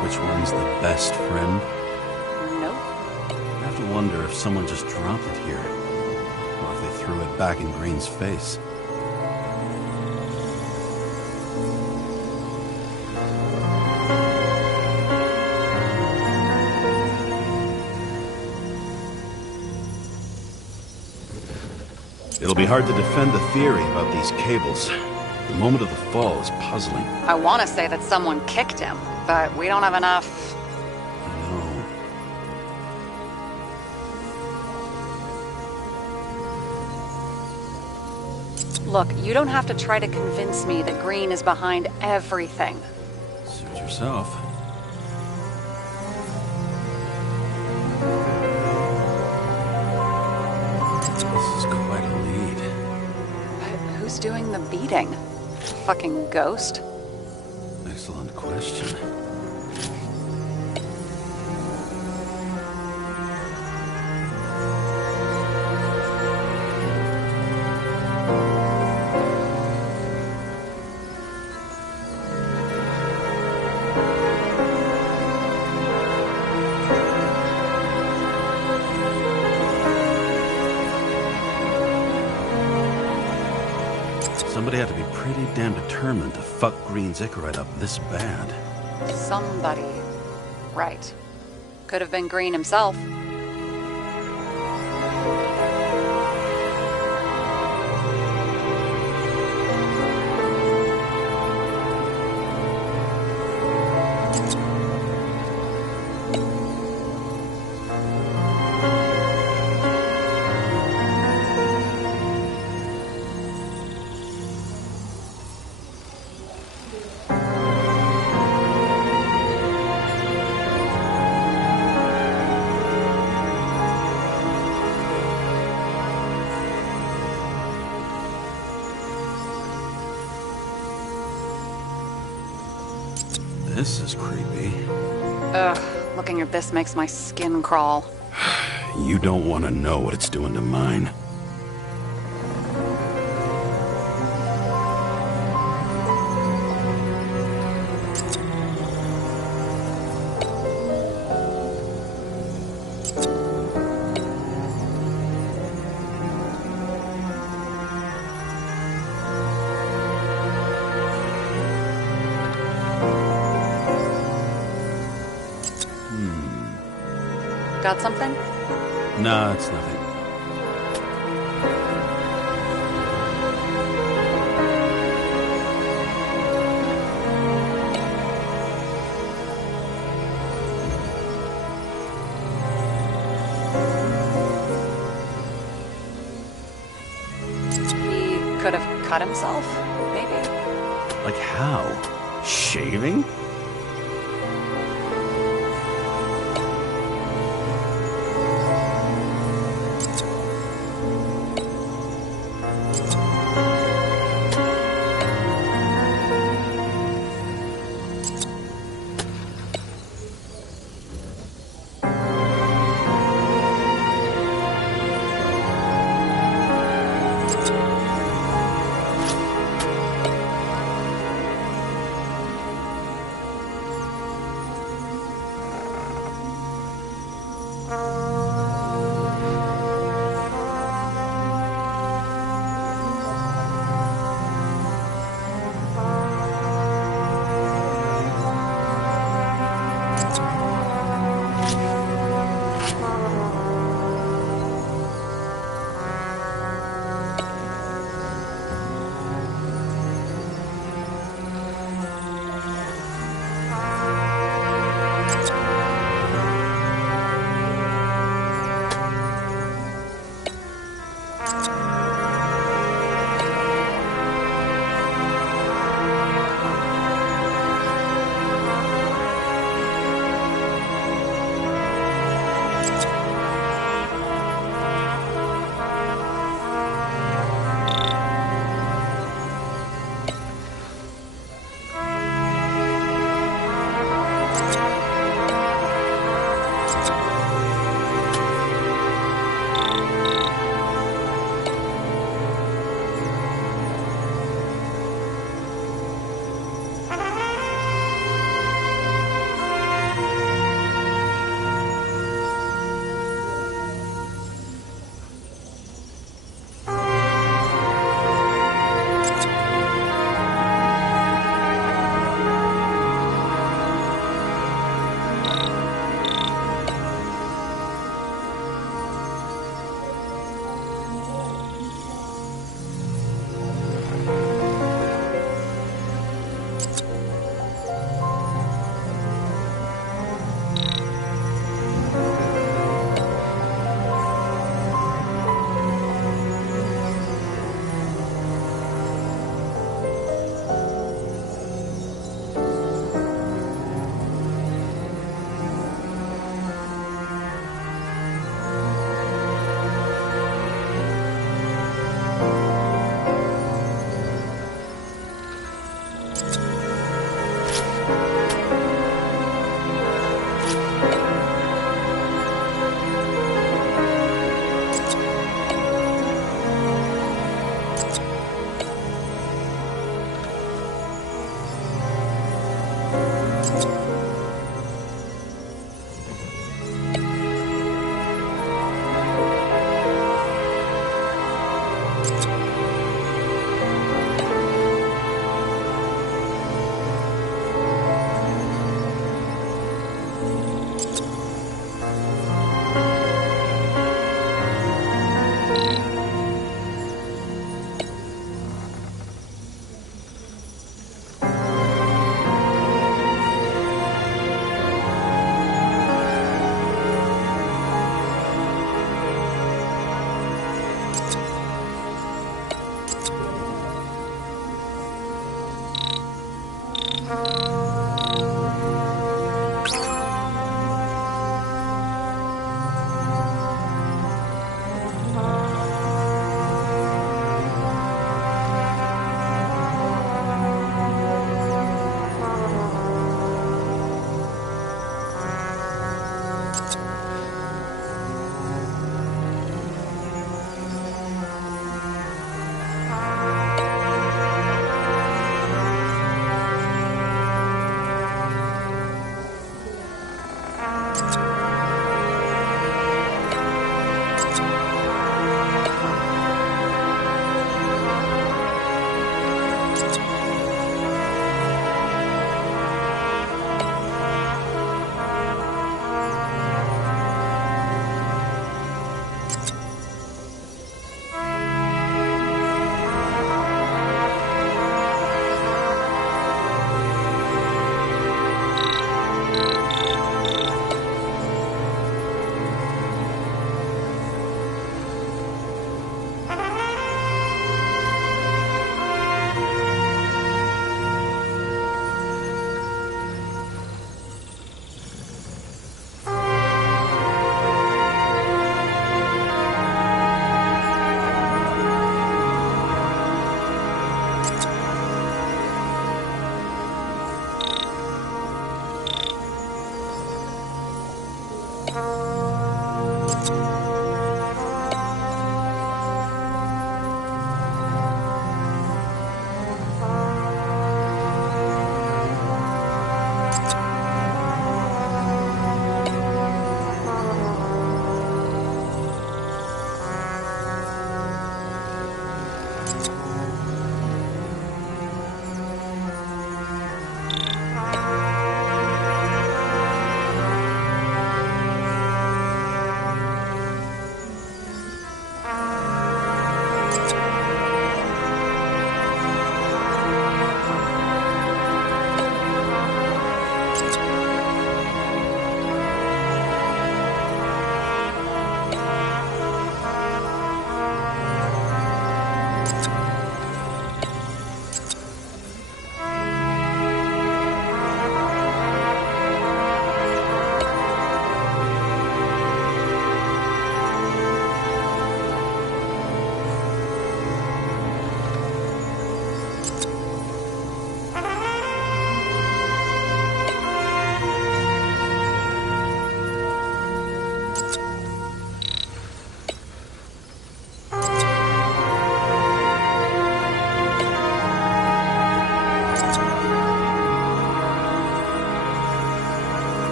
Which one's the best friend? Nope. I have to wonder if someone just dropped it here, or if they threw it back in Green's face. hard to defend the theory about these cables. The moment of the fall is puzzling. I want to say that someone kicked him, but we don't have enough. No. Look, you don't have to try to convince me that Green is behind everything. Suit yourself. This is quite a lead. But who's doing the beating? Fucking ghost? Excellent question. Somebody had to be pretty damn determined to fuck Green's Icarite up this bad. Somebody. Right. Could have been Green himself. This is creepy. Ugh, looking at this makes my skin crawl. You don't want to know what it's doing to mine. Got something? Nah, it's nothing. He could have cut himself, maybe? Like how? Shaving?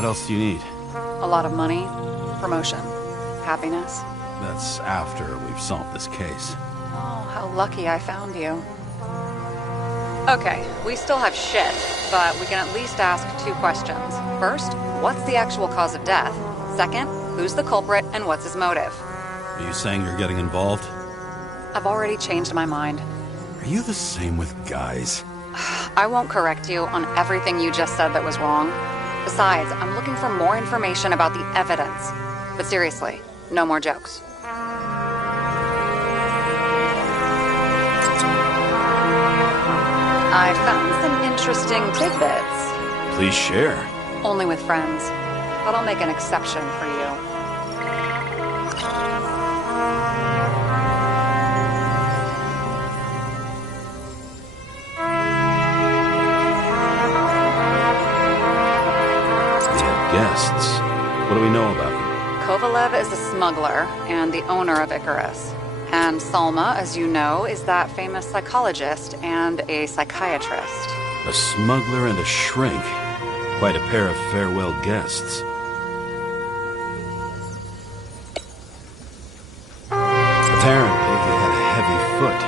What else do you need? A lot of money, promotion, happiness. That's after we've solved this case. Oh, how lucky I found you. Okay, we still have shit, but we can at least ask 2 questions. First, what's the actual cause of death? Second, who's the culprit and what's his motive? Are you saying you're getting involved? I've already changed my mind. Are you the same with guys? I won't correct you on everything you just said that was wrong. Besides, I'm looking for more information about the evidence. But seriously, no more jokes. I found some interesting tidbits. Please share. Only with friends. But I'll make an exception for you. Guests. What do we know about them? Kovalev is a smuggler and the owner of Icarus. And Salma, as you know, is that famous psychologist and a psychiatrist. A smuggler and a shrink. Quite a pair of farewell guests. Apparently, he had a heavy foot.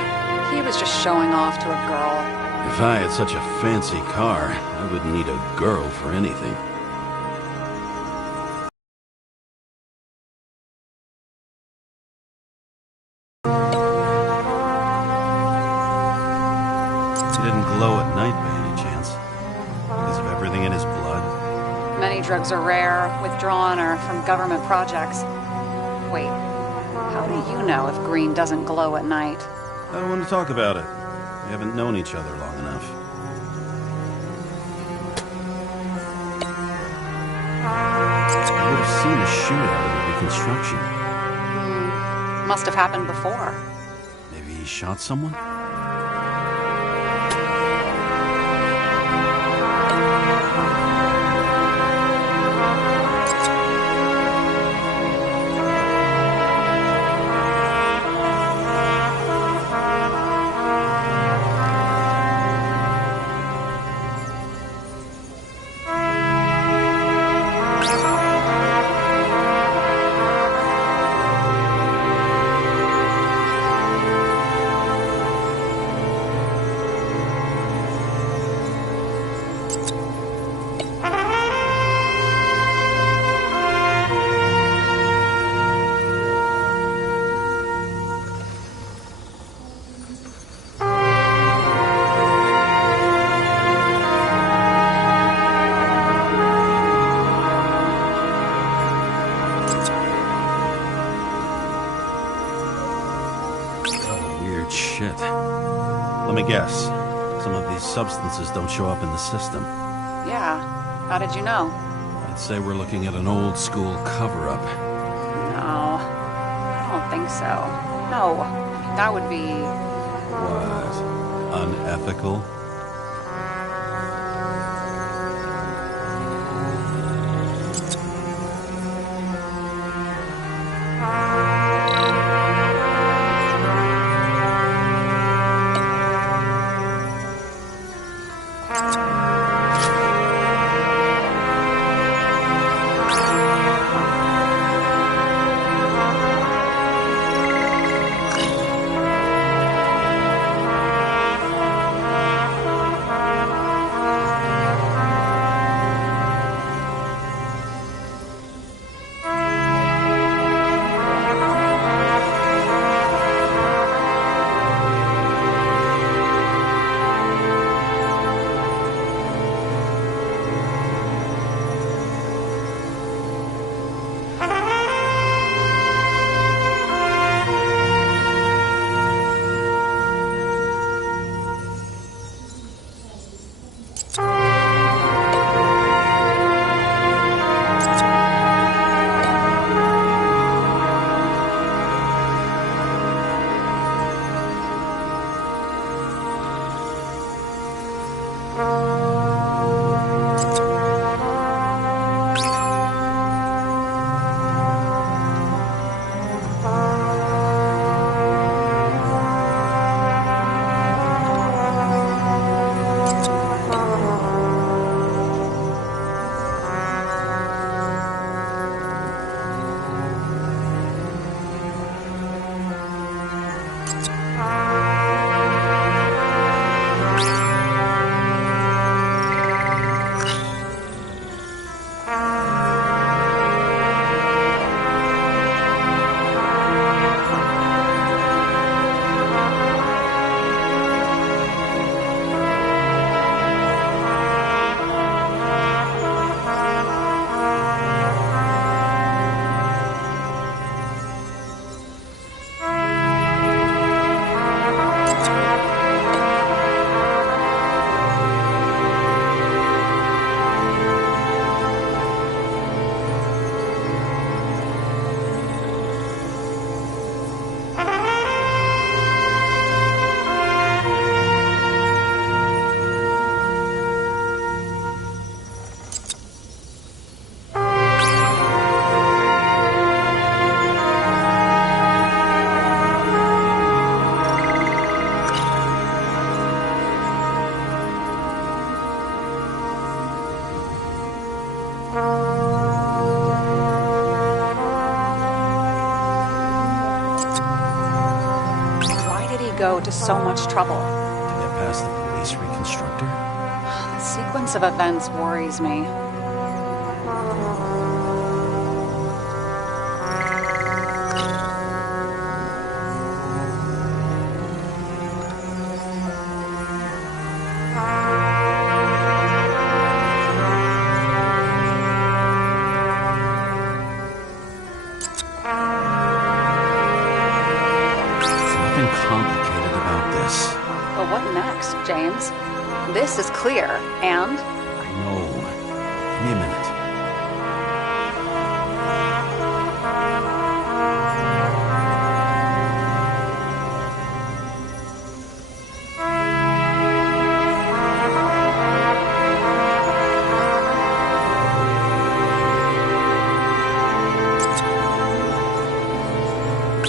He was just showing off to a girl. If I had such a fancy car, I wouldn't need a girl for anything. He didn't glow at night by any chance. Because of everything in his blood. Many drugs are rare, withdrawn, or from government projects. Wait, how do you know if green doesn't glow at night? I don't want to talk about it. We haven't known each other long enough. I would have seen a shootout in the reconstruction. Must have happened before. Maybe he shot someone? it. Let me guess. Some of these substances don't show up in the system. Yeah. How did you know? I'd say we're looking at an old-school cover-up. No. I don't think so. No. That would be... What? Unethical? Go to so much trouble. To get past the police reconstructor? The sequence of events worries me. But what next, James? This is clear, and... I know. Give me a minute.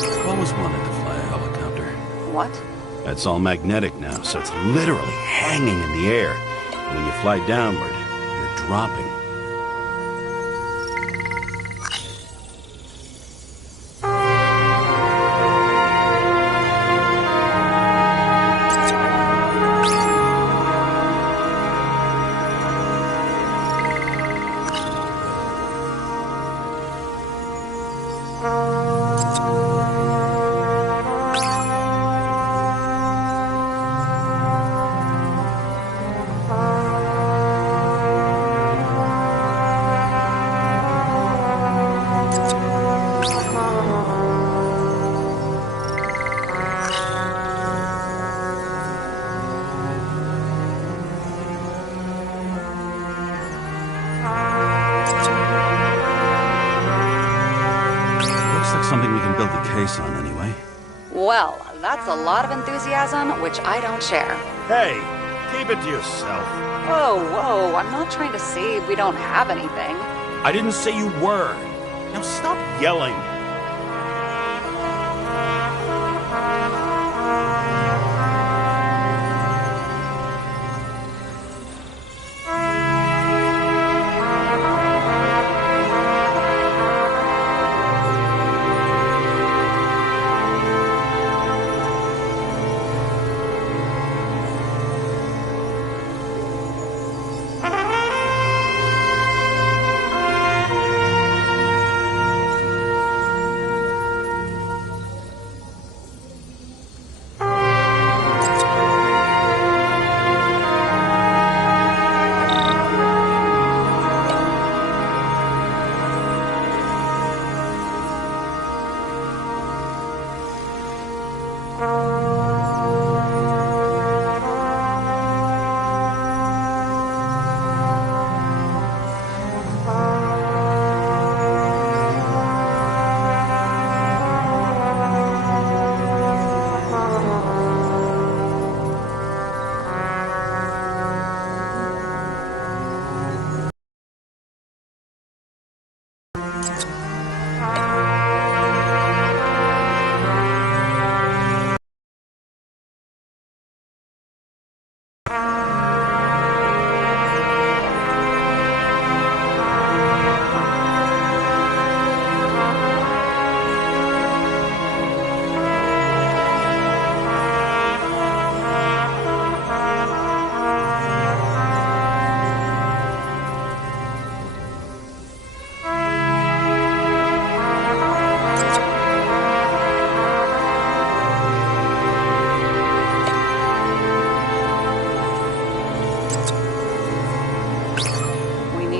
I've always wanted to fly a helicopter. What? It's all magnetic now, so it's literally hanging in the air. When you fly downward, you're dropping. something we can build a case on anyway. Well, that's a lot of enthusiasm, which I don't share. Hey, keep it to yourself. Whoa, I'm not trying to say we don't have anything. I didn't say you were. Now stop yelling.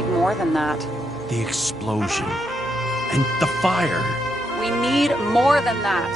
More than that. The explosion. And the fire. We need more than that.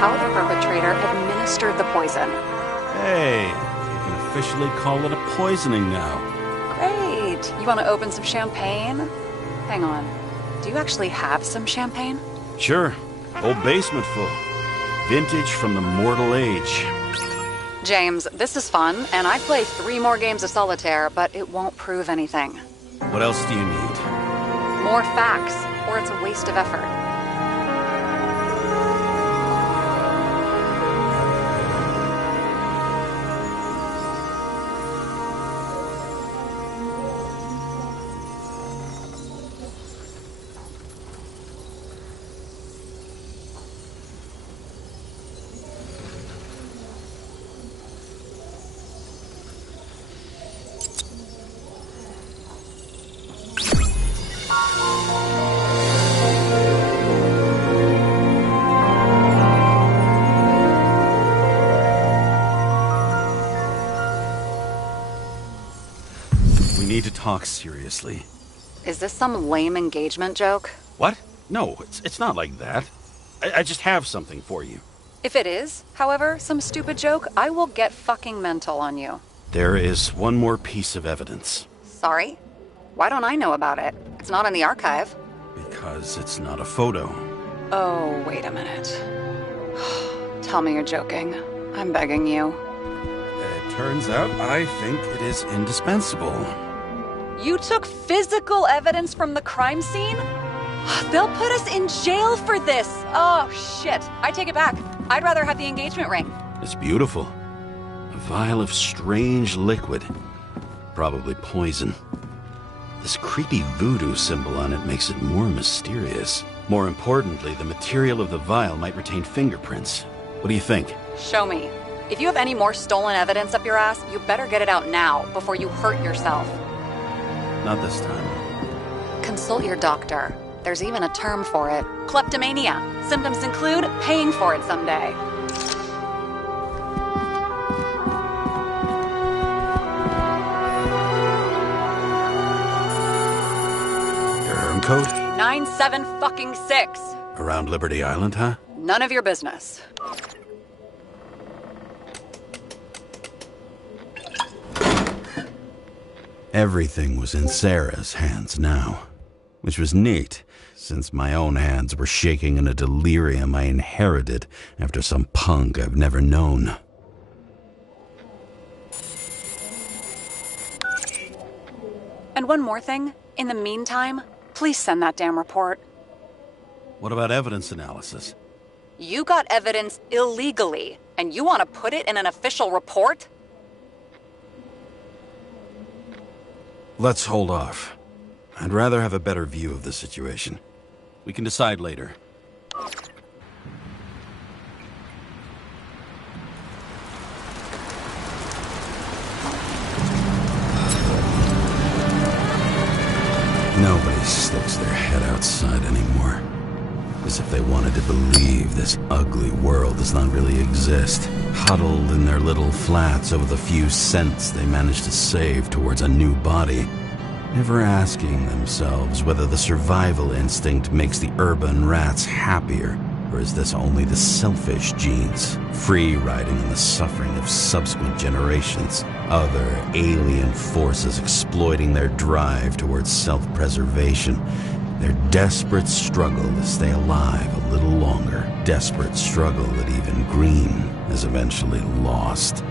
How the perpetrator administered the poison. Hey, you can officially call it a poisoning now. Great. You want to open some champagne? Hang on. Do you actually have some champagne? Sure. Whole basement full. Vintage from the mortal age. James, this is fun, and I'd play 3 more games of solitaire, but it won't prove anything. What else do you need? More facts, or it's a waste of effort. We need to talk seriously. Is this some lame engagement joke? What? No, it's not like that. I just have something for you. If it is, however, some stupid joke, I will get fucking mental on you. There is one more piece of evidence. Sorry? Why don't I know about it? It's not in the archive. Because it's not a photo. Oh, wait a minute. Tell me you're joking. I'm begging you. It turns out I think it is indispensable. You took physical evidence from the crime scene? They'll put us in jail for this. Oh, shit. I take it back. I'd rather have the engagement ring. It's beautiful. A vial of strange liquid. Probably poison. This creepy voodoo symbol on it makes it more mysterious. More importantly, the material of the vial might retain fingerprints. What do you think? Show me. If you have any more stolen evidence up your ass, you better get it out now before you hurt yourself. Not this time. Consult your doctor. There's even a term for it. Kleptomania. Symptoms include paying for it someday. Your herm code? 97-fucking-6. Around Liberty Island, huh? None of your business. Everything was in Sarah's hands now, which was neat, since my own hands were shaking in a delirium I inherited after some punk I've never known. And one more thing. In the meantime, please send that damn report. What about evidence analysis? You got evidence illegally, and you want to put it in an official report? Let's hold off. I'd rather have a better view of the situation. We can decide later. Nobody sticks their head outside anymore. As if they wanted to believe this ugly world does not really exist. Huddled in their little flats over the few cents they managed to save towards a new body. Never asking themselves whether the survival instinct makes the urban rats happier, or is this only the selfish genes, free riding in the suffering of subsequent generations, other alien forces exploiting their drive towards self-preservation, their desperate struggle to stay alive a little longer, desperate struggle that even Green has eventually lost.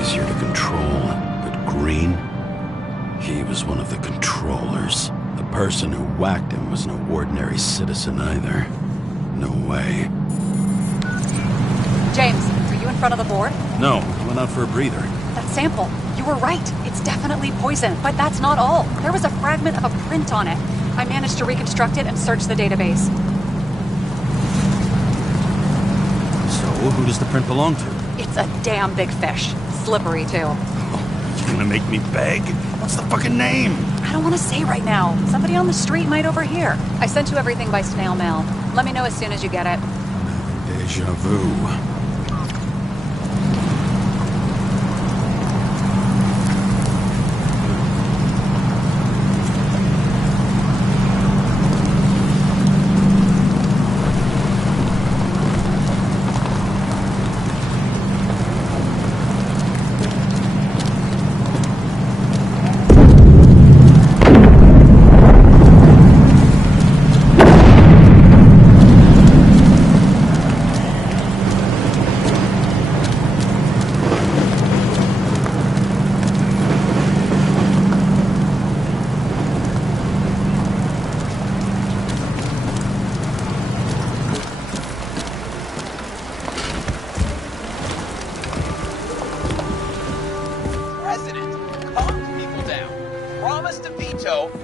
Easier to control, but Green, he was one of the controllers. The person who whacked him was no ordinary citizen either. No way. James, are you in front of the board? No, I went out for a breather. That sample. You were right. It's definitely poison, but that's not all. There was a fragment of a print on it. I managed to reconstruct it and search the database. So, who does the print belong to? It's a damn big fish. Slippery, too. Oh, you gonna make me beg? What's the fucking name? I don't want to say right now. Somebody on the street might overhear. I sent you everything by snail mail. Let me know as soon as you get it. Deja vu.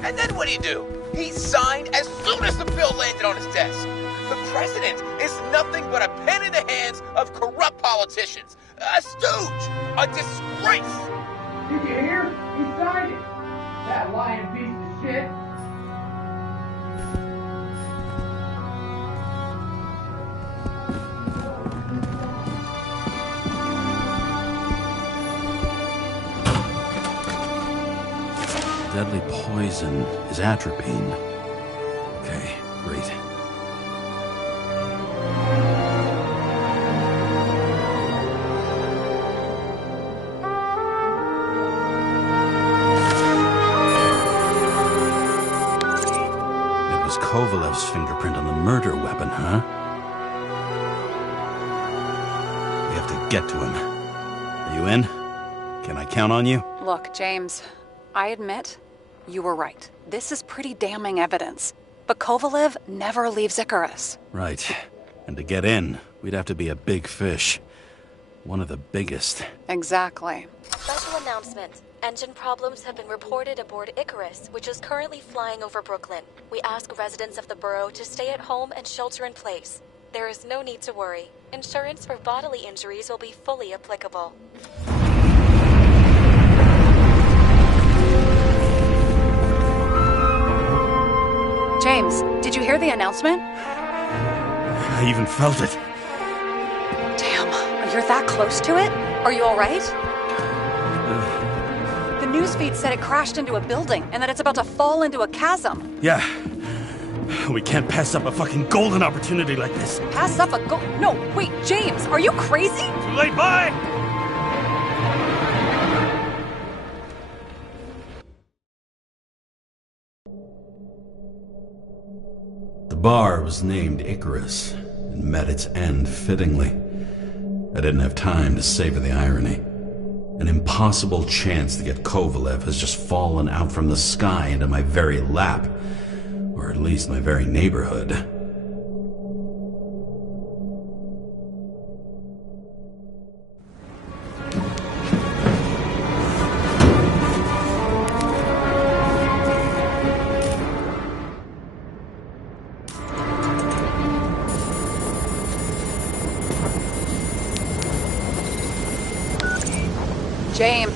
And then what do? He signed as soon as the bill landed on his desk. The president is nothing but a pen in the hands of corrupt politicians. A stooge. A disgrace. Did you hear? He signed it. That lying piece of shit. Deadly poison is atropine. Okay, great. Kovalev's fingerprint on the murder weapon, huh? We have to get to him. Are you in? Can I count on you? Look, James, I admit you were right. This is pretty damning evidence. But Kovalev never leaves Icarus. Right. And to get in, we'd have to be a big fish. One of the biggest. Exactly. Special announcement. Engine problems have been reported aboard Icarus, which is currently flying over Brooklyn. We ask residents of the borough to stay at home and shelter in place. There is no need to worry. Insurance for bodily injuries will be fully applicable. James, did you hear the announcement? I even felt it. Damn, you're that close to it? Are you all right? The newsfeed said it crashed into a building and that it's about to fall into a chasm. Yeah. We can't pass up a fucking golden opportunity like this. Pass up a No, wait, James, are you crazy? Too late, bye! The bar was named Icarus and met its end fittingly. I didn't have time to savor the irony. An impossible chance to get Kovalev has just fallen out from the sky into my very lap. Or at least my very neighborhood. James.